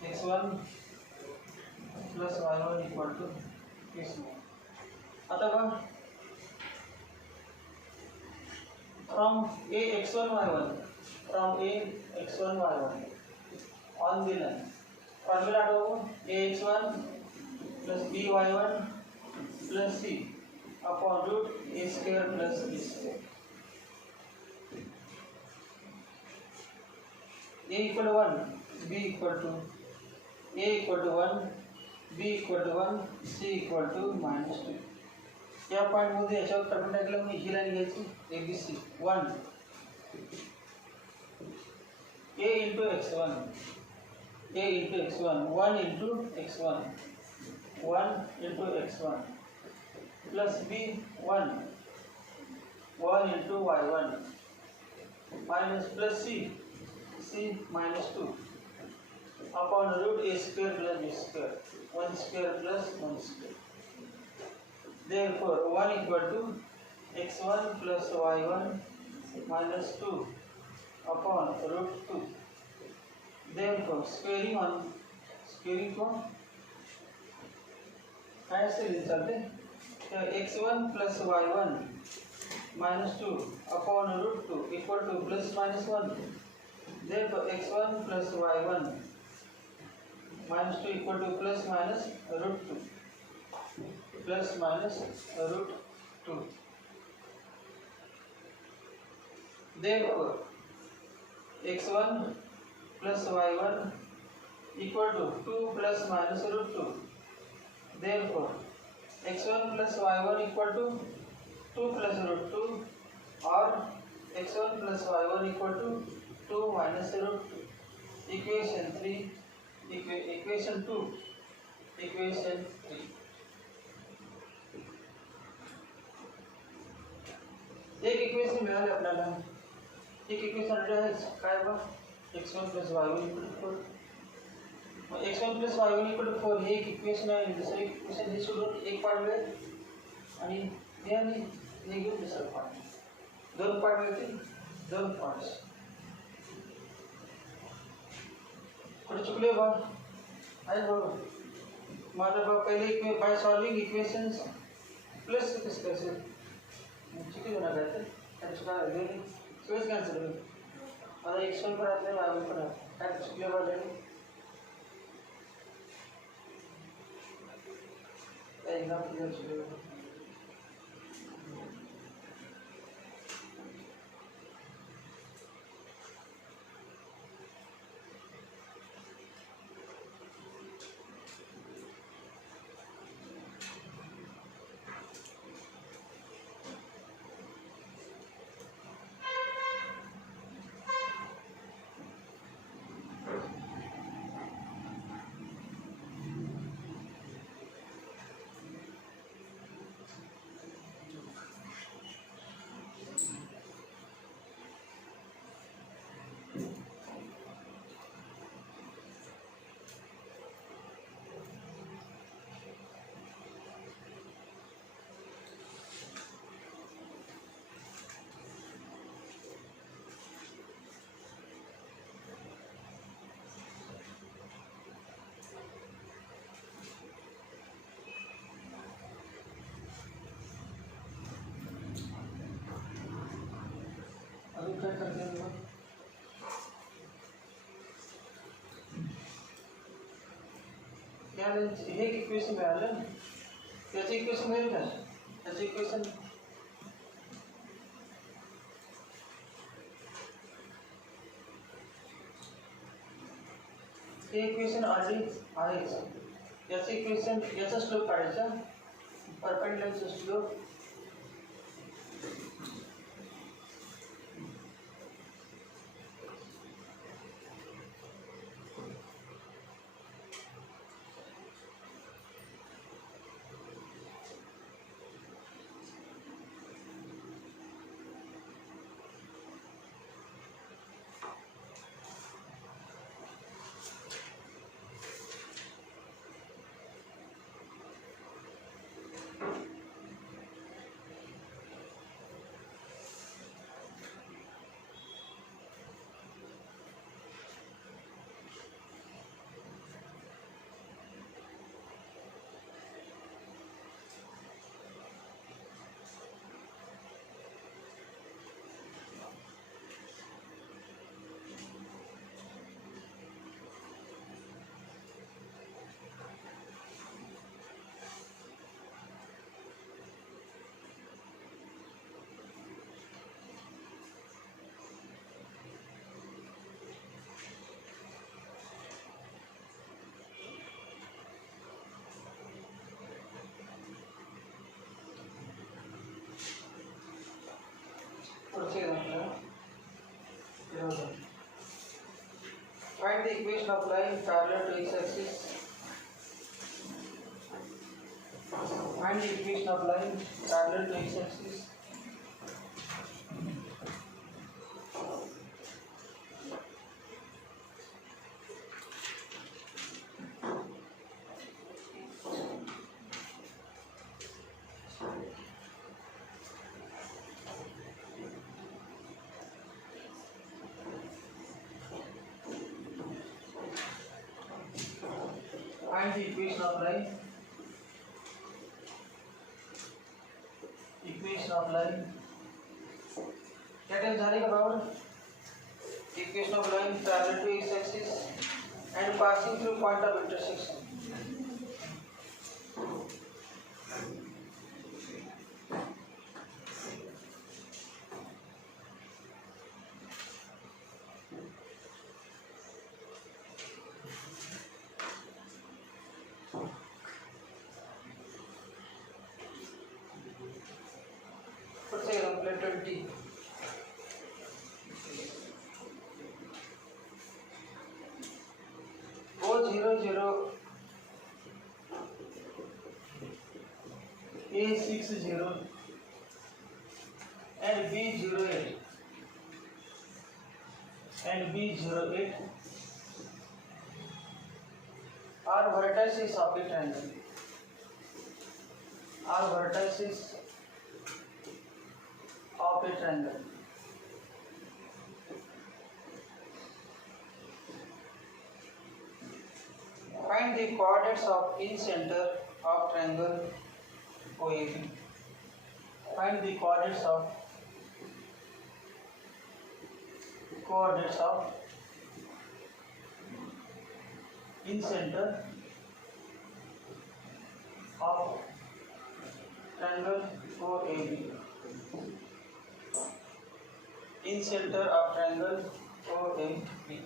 x1 plus y1 equal to x1 आता बघ from a x1 y1 on the line formula आठवू ax1 plus by1 plus c upon root a square plus b square a equal to 1 b equal to a equal to 1 b equal to 1 c equal to minus 2 या पॉइंट मध्ये याच्यावर परपेंडिकुलर मी ही लाईन घ्यायची abc 1 a into x1 1 into x1 plus b 1 into y1 minus plus c minus 2 upon root a square plus b square 1 square plus 1 square therefore 1 equal to x1 plus y1 minus 2 upon root 2 therefore squaring को ऐसे लिख सकते x1 plus y1 minus 2 upon root 2 equal to plus minus 1 therefore x1 plus y1 minus 2 equal to plus minus root 2 therefore x1 plus y1 equal to 2 plus minus root 2 therefore x1 plus y1 equal to 2 plus root 2 or x1 plus y1 equal to 2 minus root 2 equation 3 equation 2 equation 3 एक इक्वेशन मिळाले आपल्याला एक इक्वेशन आहे काय बघ x1 plus y1 equal to 4 x1 plus y1 equal to 4 हे एक इक्वेशन आहे दुसरं इक्वेशन हे सोडून एक पार्ट मिळेल आणि हे आणि हे घेऊन दुसरं पार्ट दोन पार्ट मिळतील दोन पार्ट्स कुठे चुकले बा आहे बघा माझा बा पहिले बाय सॉल्विंग इक्वेशंस प्लस कसं असेल चिकन बना कहते एक्स्ट्रा लेनी स्पेस कैंसिल हो और एक सौ पर आते हैं बारह पर आते हैं एक्स लेवल लेनी एकदम क्लियर चलेगा अभी क्या करते हैं लोग क्या ये इक्वेशन में आ रहा है कैसे इक्वेशन मेरे का ऐसे इक्वेशन ये इक्वेशन ऑलरेडी आहे याचं इक्वेशन याचा स्लोप काढायचा perpendicular slope Find the equation of line parallel to x-axis. Find the equation of line parallel to x-axis. Find the equation of line. Equation of line. That is nothing about equation of line parallel to x-axis and passing through point of intersection. Let's say example 20. O00 A60 and B08 and B08 are vertices of a triangle. Are vertices of a triangle. Find the coordinates of in center of triangle OAB. find the coordinates of in center of triangle OAB. In center of triangle OAB.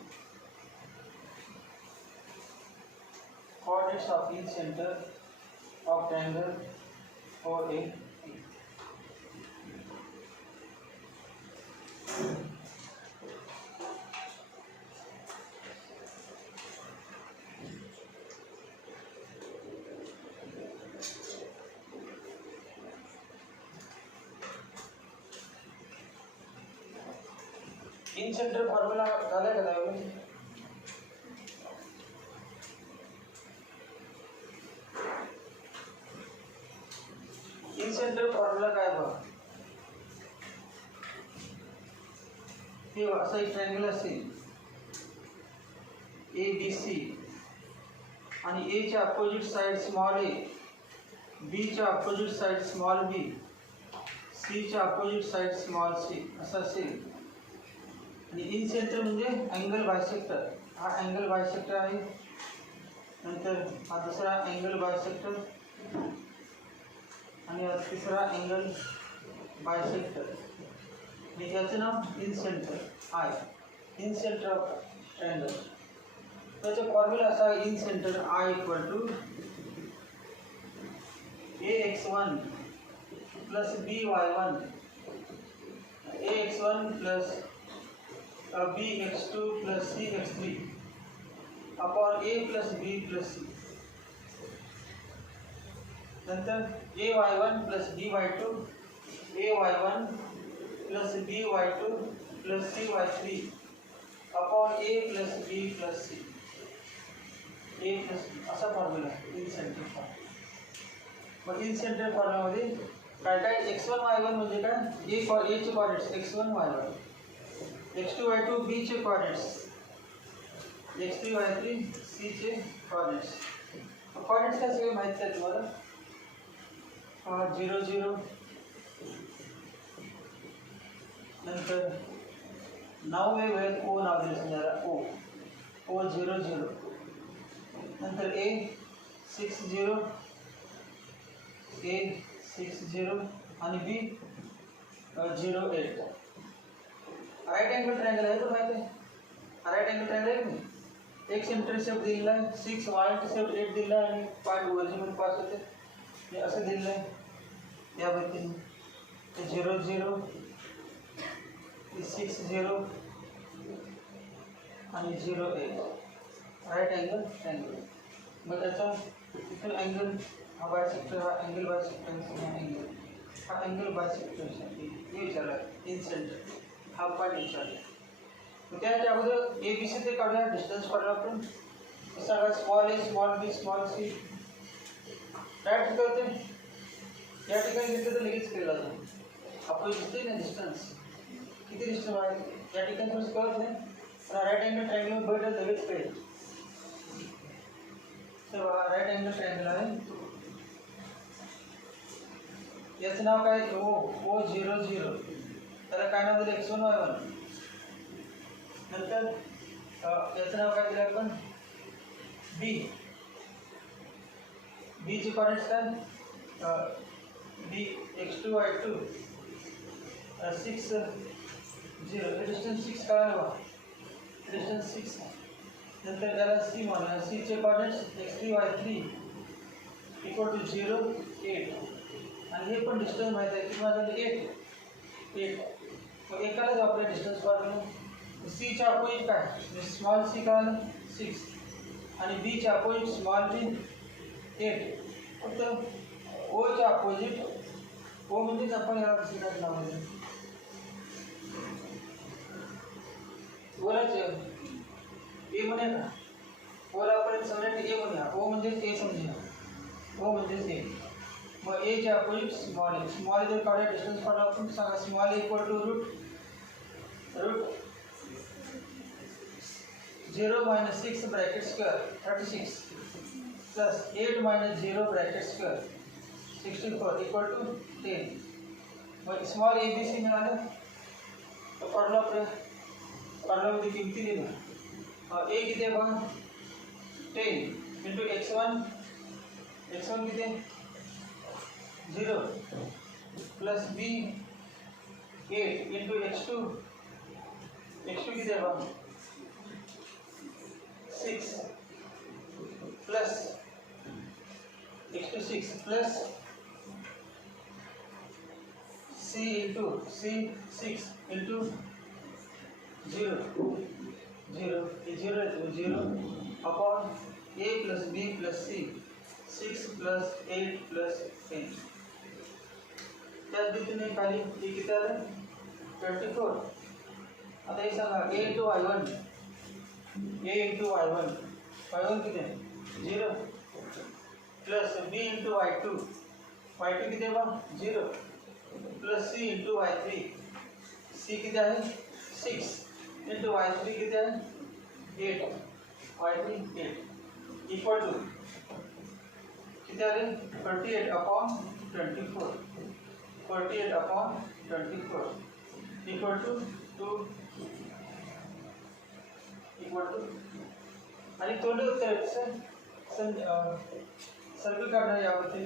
Coordinates of in center of triangle OAB. In centre formula झाला का दहावी? इन centre formula काय बघ, हे असा एक ट्रायंगल असेल A B C आणि ए च्या opposite side small a, B च्या अपोजिट साइड स्मॉल बी, सी च्या अपोजिट साइड स्मॉल सी असं असेल. आणि इन सेंटर म्हणजे अँगल बायसेक्टर. हा अँगल बायसेक्टर आहे. नंतर हा दुसरा अँगल बायसेक्टर आणि हा तिसरा अँगल बायसेक्टर. आणि याचं नाव इन सेंटर आहे. Incentre of triangle. त्याचा फॉर्म्युला असा incentre I equal to ax1 plus by1 ax1 plus bx2 plus cx3 upon a plus b plus c. नंतर ay1 plus by2 ay1 plus by2 plus cy3 upon a plus b plus c. a plus असा formula incentre formula. मग incentre फॉर्म्युलामध्ये काय काय x1 y1 म्हणजे काय, a चे coordinates x1 y1, x2 y2 b चे coordinates, x3 y3 c चे कोऑर्डिनेट्स. कोऑर्डिनेट्स काय सगळे माहिती आहे तुम्हाला. 0 0 नंतर 9 वेळेत o नाव दिलं समजा o 0 0 नंतर a 6 0 आणि b 0 8. राइट एंगल ट्रायंगल आहे तो माहिती आहे. राइट एंगल ट्रायंगल आहे की एक इंटरसेप्ट दिलेला आहे 6 वाय इंटरसेप्ट 8 दिलेला आहे आणि पॉईंट ओरिजिन मध्ये पास होते. हे असं दिलेलं आहे या पद्धतीने. 0 0 6 0 आणि 0 8. Right angle triangle. मग त्याचा इथं अँगल हा बायसेक्टर, हा अँगल बायसेक्टर, हा अँगल बायसेक्टर हे विचारला इन सेंटर. हा पॉईंट विचारला. मग त्याच्या अगोदर ए बी सी ते काढूया, डिस्टन्स काढूया आपण. सगळा स्मॉल ए small B small C direct करते. या ठिकाणी घेतलं तर लगेच केलं जातं. आपण दिसते ना डिस्टन्स किती डिस्टन्स आहे या ठिकाणी थोडंसं कळत नाही, पण राईट अँगल ट्रायंगल बघितलं लगेच कळेल. तर राईट अँगल ट्रायंगल आहे. याचं नाव काय o 0 0. त्याला काय नाव दिलं x1 y1. नंतर याचं नाव काय दिलं आपण b. b चे कोऑर्डिनेट्स काय b x2 y2 6 0. डिस्टन्स 6 कळालं बा. डिस्टन्स 6. नंतर त्याला c म्हणा. c चे coordinates x3 y3 equal to 0 8. आणि हे पण डिस्टन्स माहिती आहे किती माझं 8. मग एकालाच आपल्या डिस्टन्स फॉर्म्युला. सी च्या अपोजिट काय स्मॉल सी कळालं 6 आणि बी च्या अपोजिट स्मॉल बी 8. फक्त ओ च्या अपोजिट ओ म्हणजेच आपण याला सीटाचं नाव दिलं. ओलाच ए म्हणूया का, ओला आपण समजा ए म्हणूया. ओ म्हणजेच ए समजूया. ओ म्हणजेच ए. मग ए च्या अपोजिट स्मॉल ए. स्मॉल जर काढूया डिस्टन्स काढूया आपण सांगा. Small a equal to root 0 minus 6 bracket square 36 plus 8 minus 0 bracket square 64 equal to 10. मग स्मॉल ए बी सी मिळालं तर फॉर्म्युलामध्ये किमती लिहिल्या ए किती आहे बघा 10 इंटू x1 किती आहे 0 प्लस बी 8 इंटू x2 किती आहे बघा 6 plus x2 6 plus c into c 6 इंटू 0 upon a plus b plus c 6 प्लस 8 प्लस 10 त्याच रीतीने खाली हे किती आलं 24. आता हे सांगा a इंटू y1 किती आहे 0 प्लस b इंटू y2 किती आहे बा 0 प्लस c इंटू y3 किती आहे 6 इंटू y3 किती आहे 8 इक्वल टू किती आले 38 अपॉन 24 इक्वल टू 2 आणि तोंडी उत्तर सर्कल काढणार यावरती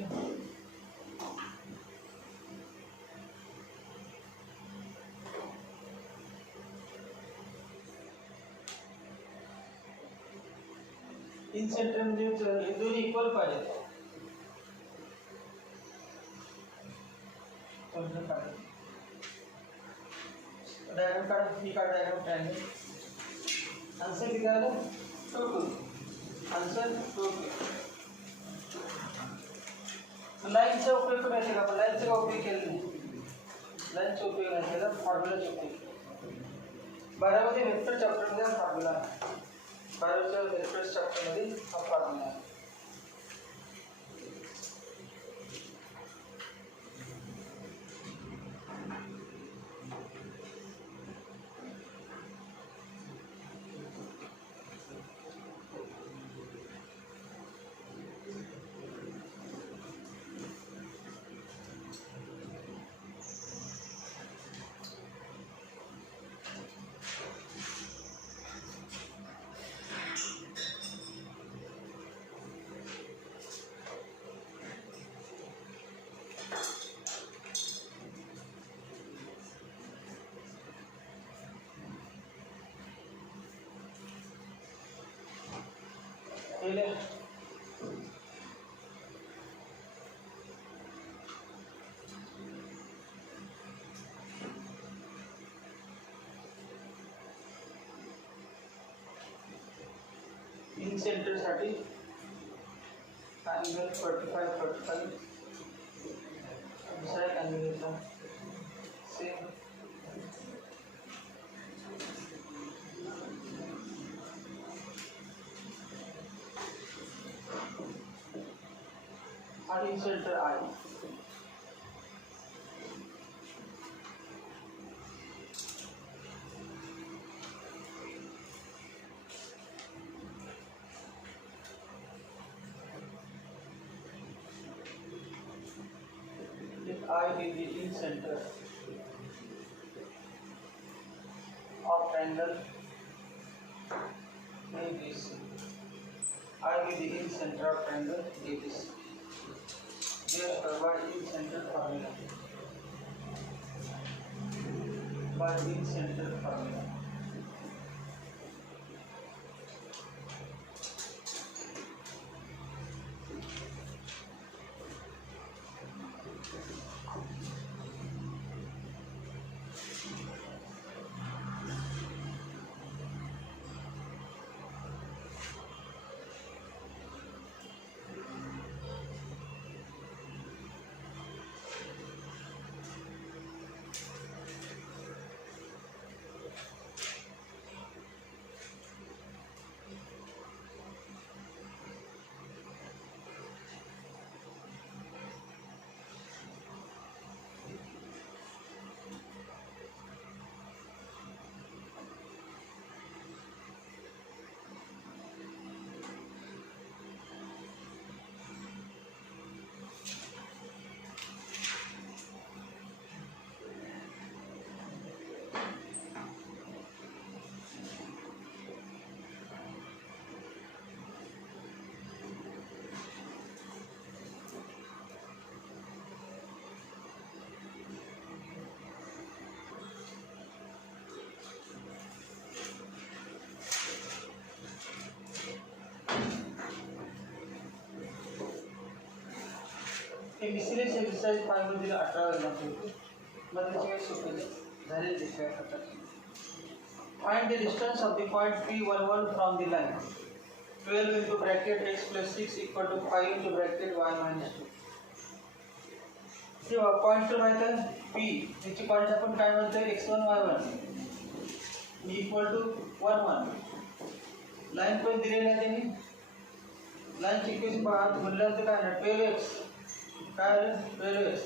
इन सेंटर म्हणजे दोन्ही इक्वल पाहिजे डायग्राम काढा ही काढ डायग्राम ट्रायंगल आंसर किती आलं 2 आंसर 2 लाईनचा उपयोग करायचा का लाईनचा का उपयोग केला नाही लाईनचा उपयोग नाही केला फॉर्म्युलाचा उपयोग 12 मध्ये वेक्टर चॅप्टरमध्ये हा फॉर्म्युला आहे 12च्या वेक्टर चॅप्टरमध्ये हा फॉर्म्युला आहे इन सेंटर साठी अँगल 45 दुसरा एक अँगल घेतला सेम आणि incentre I I is the in center of triangle ABC. I is the in center of triangle ABC. Here by in center formula. By in center formula. हे मिसलेनियस एक्सरसाइज 5 मध्ये 18 दाखवतो. मग त्याची काय सोपं झाले दिसतंय आता. Find the distance of the point P11 from the line. 12 into bracket x plus 6 equal to 5 into bracket y minus 2. तेव्हा पॉइंट माहिती आहे P याची पॉइंट आपण काय म्हणतोय x1 y1 इक्वल टू 1 1. लाईन पण दिलेली आहे त्यांनी. लाईन इक्वेशन पहा म्हणल्यानंतर काय आहे 12x काय आहे 12x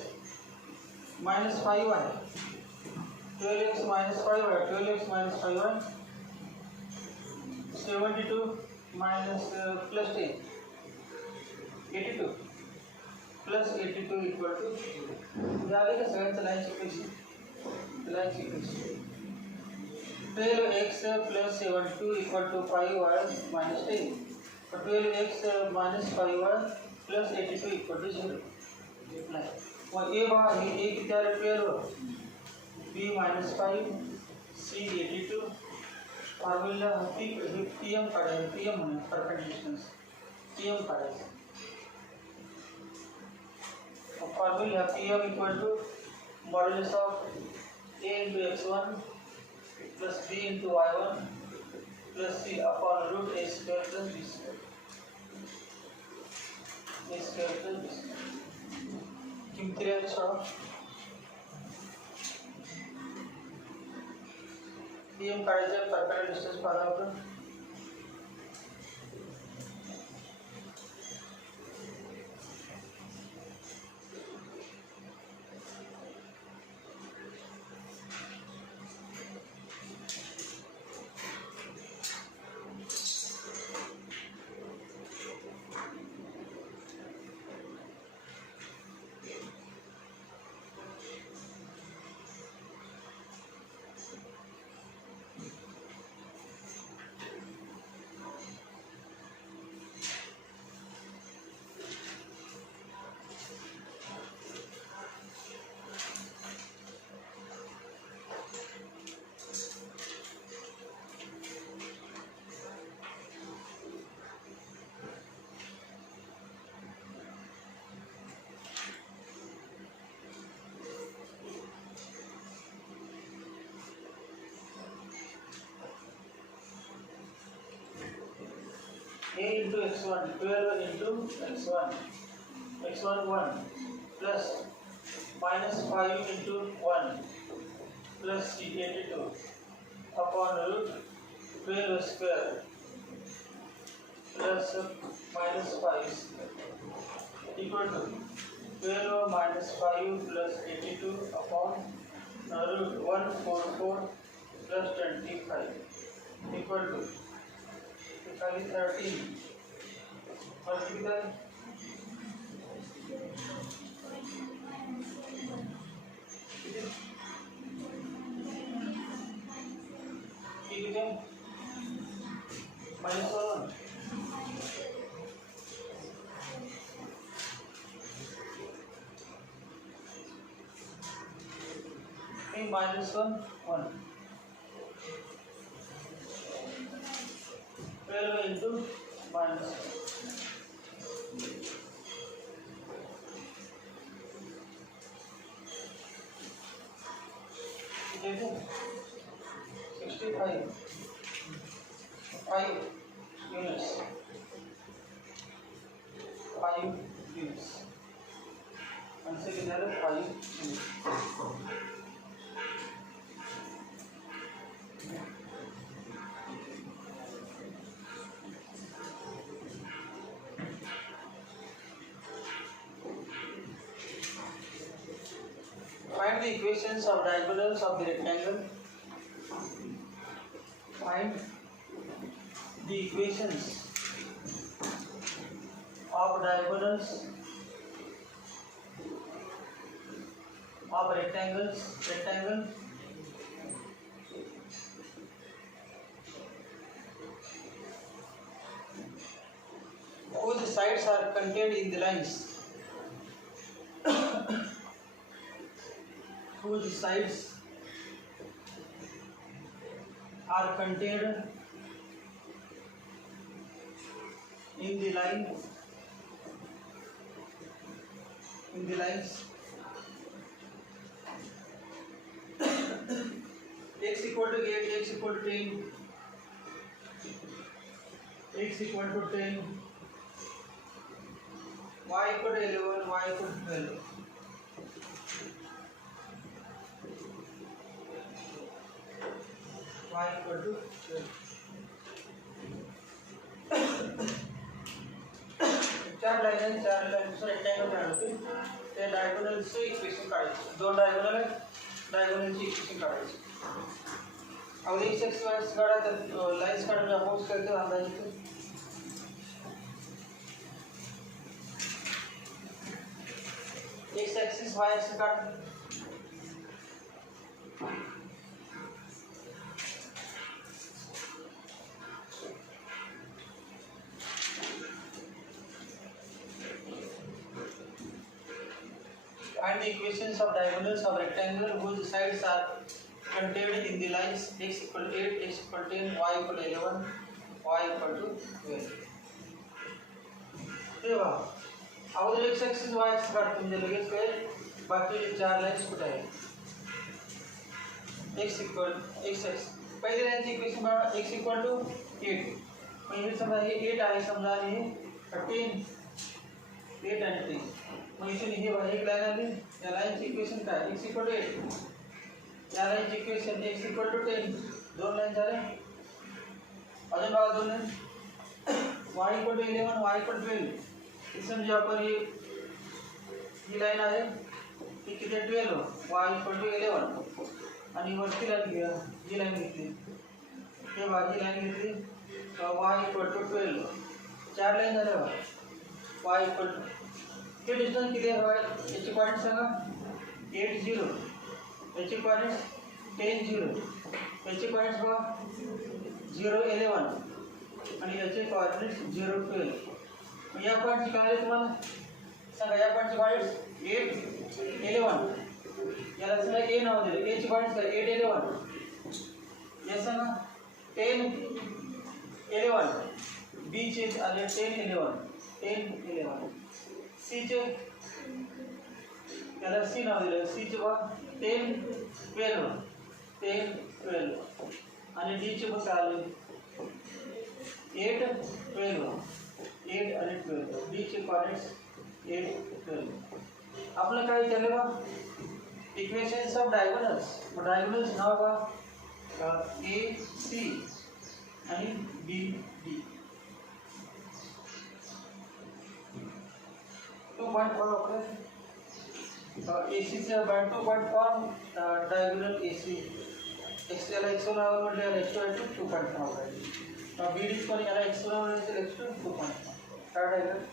minus 5 आहे. 12x minus 5 है 12x minus 5 है 72 minus plus 10 82 plus 82 equal to याद है सगळ्यांचं line equation 12x plus 72 equal to 5y minus 10 और 12x minus 5y plus 82 equal to 0. और ये बात ये कितना है 12 B minus 5 C 82 formula PM काढायचं PM म्हणून परफेक्ट डिस्टन्स PM काढायचं. Formula PM equal to modulus of A into x1 plus B into y1 plus C upon root A square plus B square. A square plus B square. किमती आहे soda. PM काढायचं perfect distance पाहतो आपण. A into x1 12 into x1 x1 1 plus minus 5 into 1 plus C 82 upon root 12 square plus minus 5 equal to 12 minus 5 plus 82 upon root 144 plus 25 equal to 13 और कितना कितना -1 -1 12 into minus 65 5 units 5 units answer कितना है 5 units. Find the equations of diagonals of the rectangle. Find the equations of diagonals of rectangle whose sides are contained in the lines. Whose sides are contained in the line in the lines. X equal to 8, x equal to 10, x equal to 10, y equal to 11, y equal to 12. Y equal to 12. चार line rectangle काढतो ते डायगोनल चे इक्वेशन काढायचे दोन डायगोनल आहे डायगोनल चे इक्वेशन काढायचे अब x x y x काढा तर लाइन्स काढून अपोज करते अंदाजे x एक्सिस y एक्सिस काढ and the equations of diagonals of rectangle whose sides are contained in the lines x equal to 8, x equal to 10, y equal to 11, y equal to 12. तेव्हा अगोदर x axis y axis काढतो म्हणजे लगेच कळेल बाकी चार लाईन्स कुठे आहेत x equal x x पहिली लाईनची इक्वेशन बघा x equal to 8 म्हणजे समजा हे 8 आहे समजा आणि हे 10 8 आणि 10 मग इथे हे बघा एक लाईन आली या लाईनची इक्वेशन काय x equal to 8 या लाईनची इक्वेशन x equal to 10 दोन लाईन झाले अजून बघा दोन line y equal to 11 y equal to 12 समजा आपण ही लाईन आहे ती किती 12 y equal to 11 आणि वरती लाईन घ्या ही लाईन घेतली हे बघा ही लाईन घेतली y equal to 12 चार लाईन झाल्या बघा y equal to हे डिस्टन्स किती आहे याची पॉइंट सांगा 8 0 याची पॉइंट 10 0 याची पॉइंट्स बघा 0 11 आणि याचे कोऑर्डिनेट्स 0 12 या पॉइंटची काय आहे तुम्हाला सांगा या पॉइंटची पॉइंट्स 8 11 याला सांगा a नाव दिले a ची पॉइंट्स काय 8 11 या सांगा 10 11 b चे आले 10 11 10 11 C चे याला C नाव दिलं C चे बघा 10 12 10 12 आणि D चे बघा आले 8 12 8 आणि 12 D चे कोऑर्डिनेट्स 8 12 आपलं काय झालं बघा इक्वेशन्स ऑफ डायगोनल्स नाव बघा A C आणि B D 2.4 AC से 2.4 डायगोनल AC x याला x1 म्हटले याला x2 2.4 आहे BD पण याला x1 म्हटले x2 2.4 काय diagonal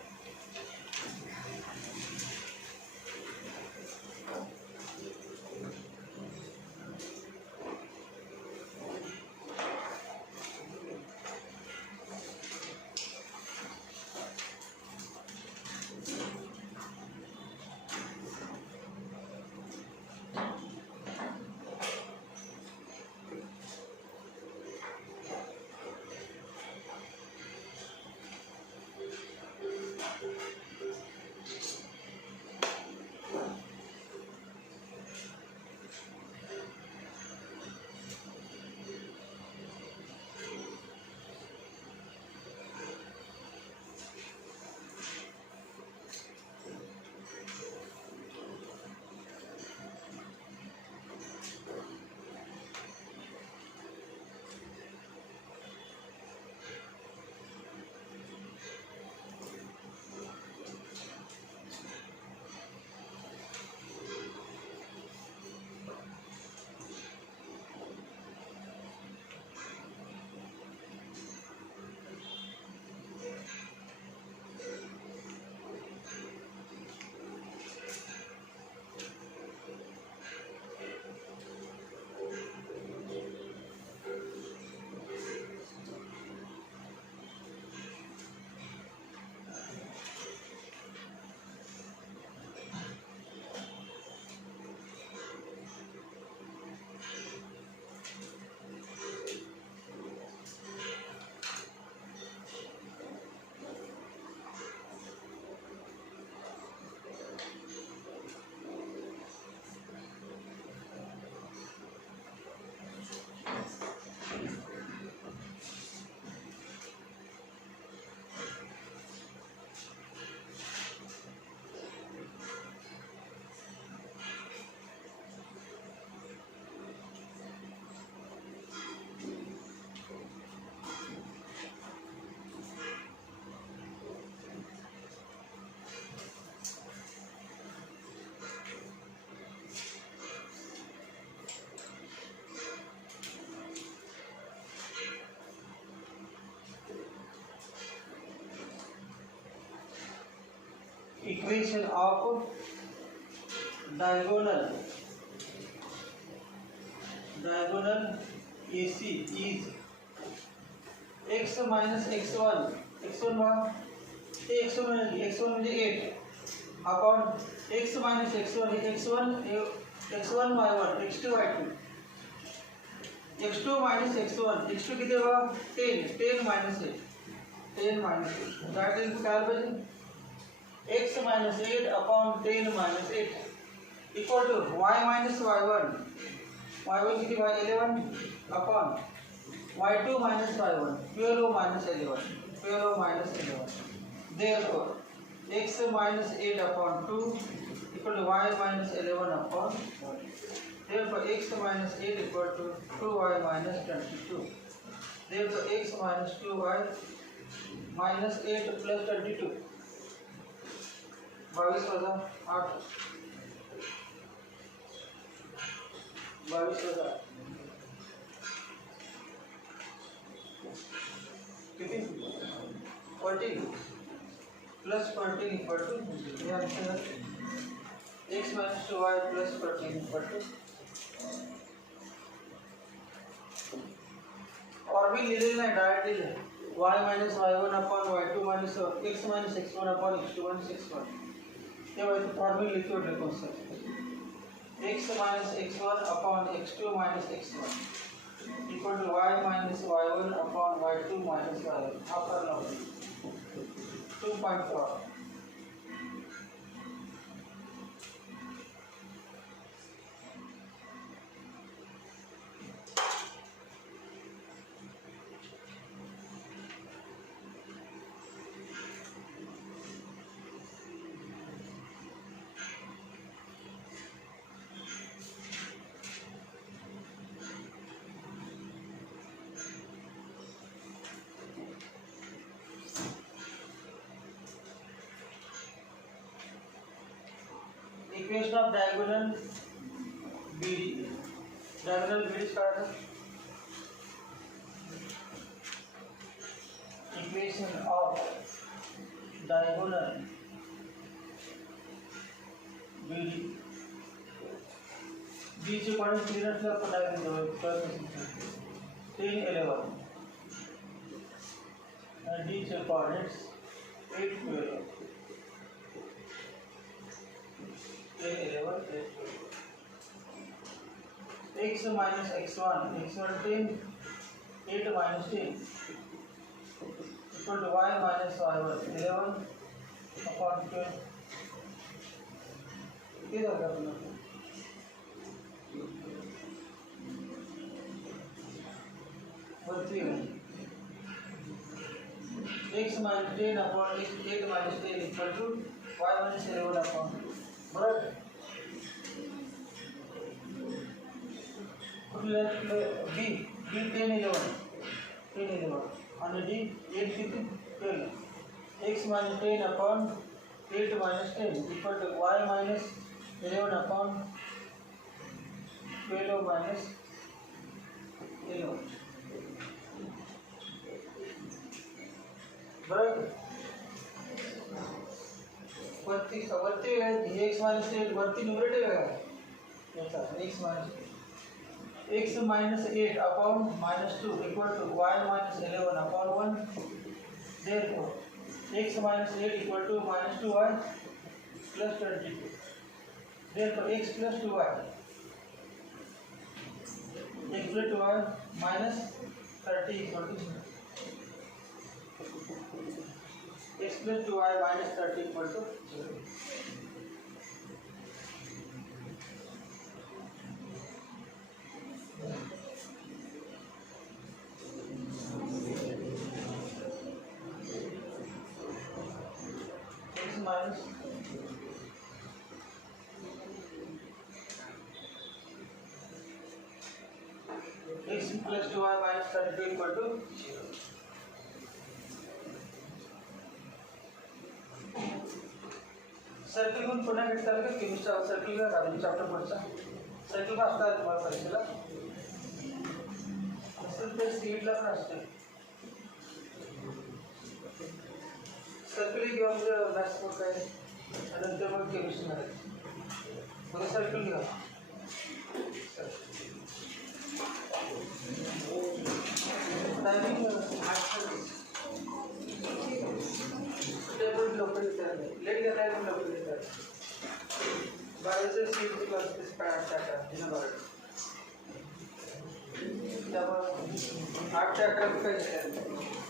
equation of diagonal AC is x minus x1 x1 म्हणजे 8 upon x minus x1 x1 y1 x2 y2 x2 minus x1 x2 किती बघा 10 minus 8 that is calculation x minus 8 upon 10 minus 8 equal to y minus y1 किती y 11 upon y2 minus y1 12 minus 11 therefore x minus 8 upon 2 equal to y minus 11 upon 1 therefore x minus 8 equal to 2y minus 22 therefore x minus 2y minus 8 plus 22 22 वजा 8 22 वजा किती 14 plus 14 equal to ये आंसर है x minus 2y plus 14 equal to और भी ले लेना है डायरेक्टली ले y minus y1 upon y2 minus x minus x1 upon x2 minus x1 ये वही फॉर्मूला लिखो देखो sir x minus x1 upon x2 minus x1 equal to y minus y1 upon y2 minus y1 half कर लो 2.4 equation of diagonal BD start equation of diagonal BD B से point clear से आपको डायगोनल कर 10 11 and D से पॉइंट्स 8 12 x minus x1 10 8 minus 10 equal to y minus y1 11 upon 12 किधर का अपना बढ़ती है x minus 10 upon 8 minus 10 equal to y minus 11 upon बराबर B 10 11 and D 8 कितने 12 x minus 10 upon 8 minus 10 equal to y minus 11 upon 12 minus 11 बराबर वर्ती है x minus 8 वर्ती न्यूमरेटर है ऐसा x minus 8 upon minus 2 equal to y minus 11 upon 1 therefore x minus 8 equal to minus 2y plus 22 therefore x plus 2y minus 30 equal to 0 x plus 2y minus 30 equal to 0 minus x plus 2y minus 32 equal to 0 सर्कल गुण पुन्हा घेतला का chemistry circle का राजनी चॅप्टर पुढचा सर्कल का असणार तुम्हाला परीक्षेला असेल तर सीटला पण असते सर्कल घेऊन मॅथ्स कोड काय नंतर मग केमिस्ट्री करायची. पुढे सर्कल घ्या. टायमिंग 8:30. टेबल लवकर येतात नाही. लेट घेता आहे पण लवकर येतात. 12चं सीटची क्लास ते 8:00 दिनं 12. त्यामुळे 8 ते 11 काय घेतात.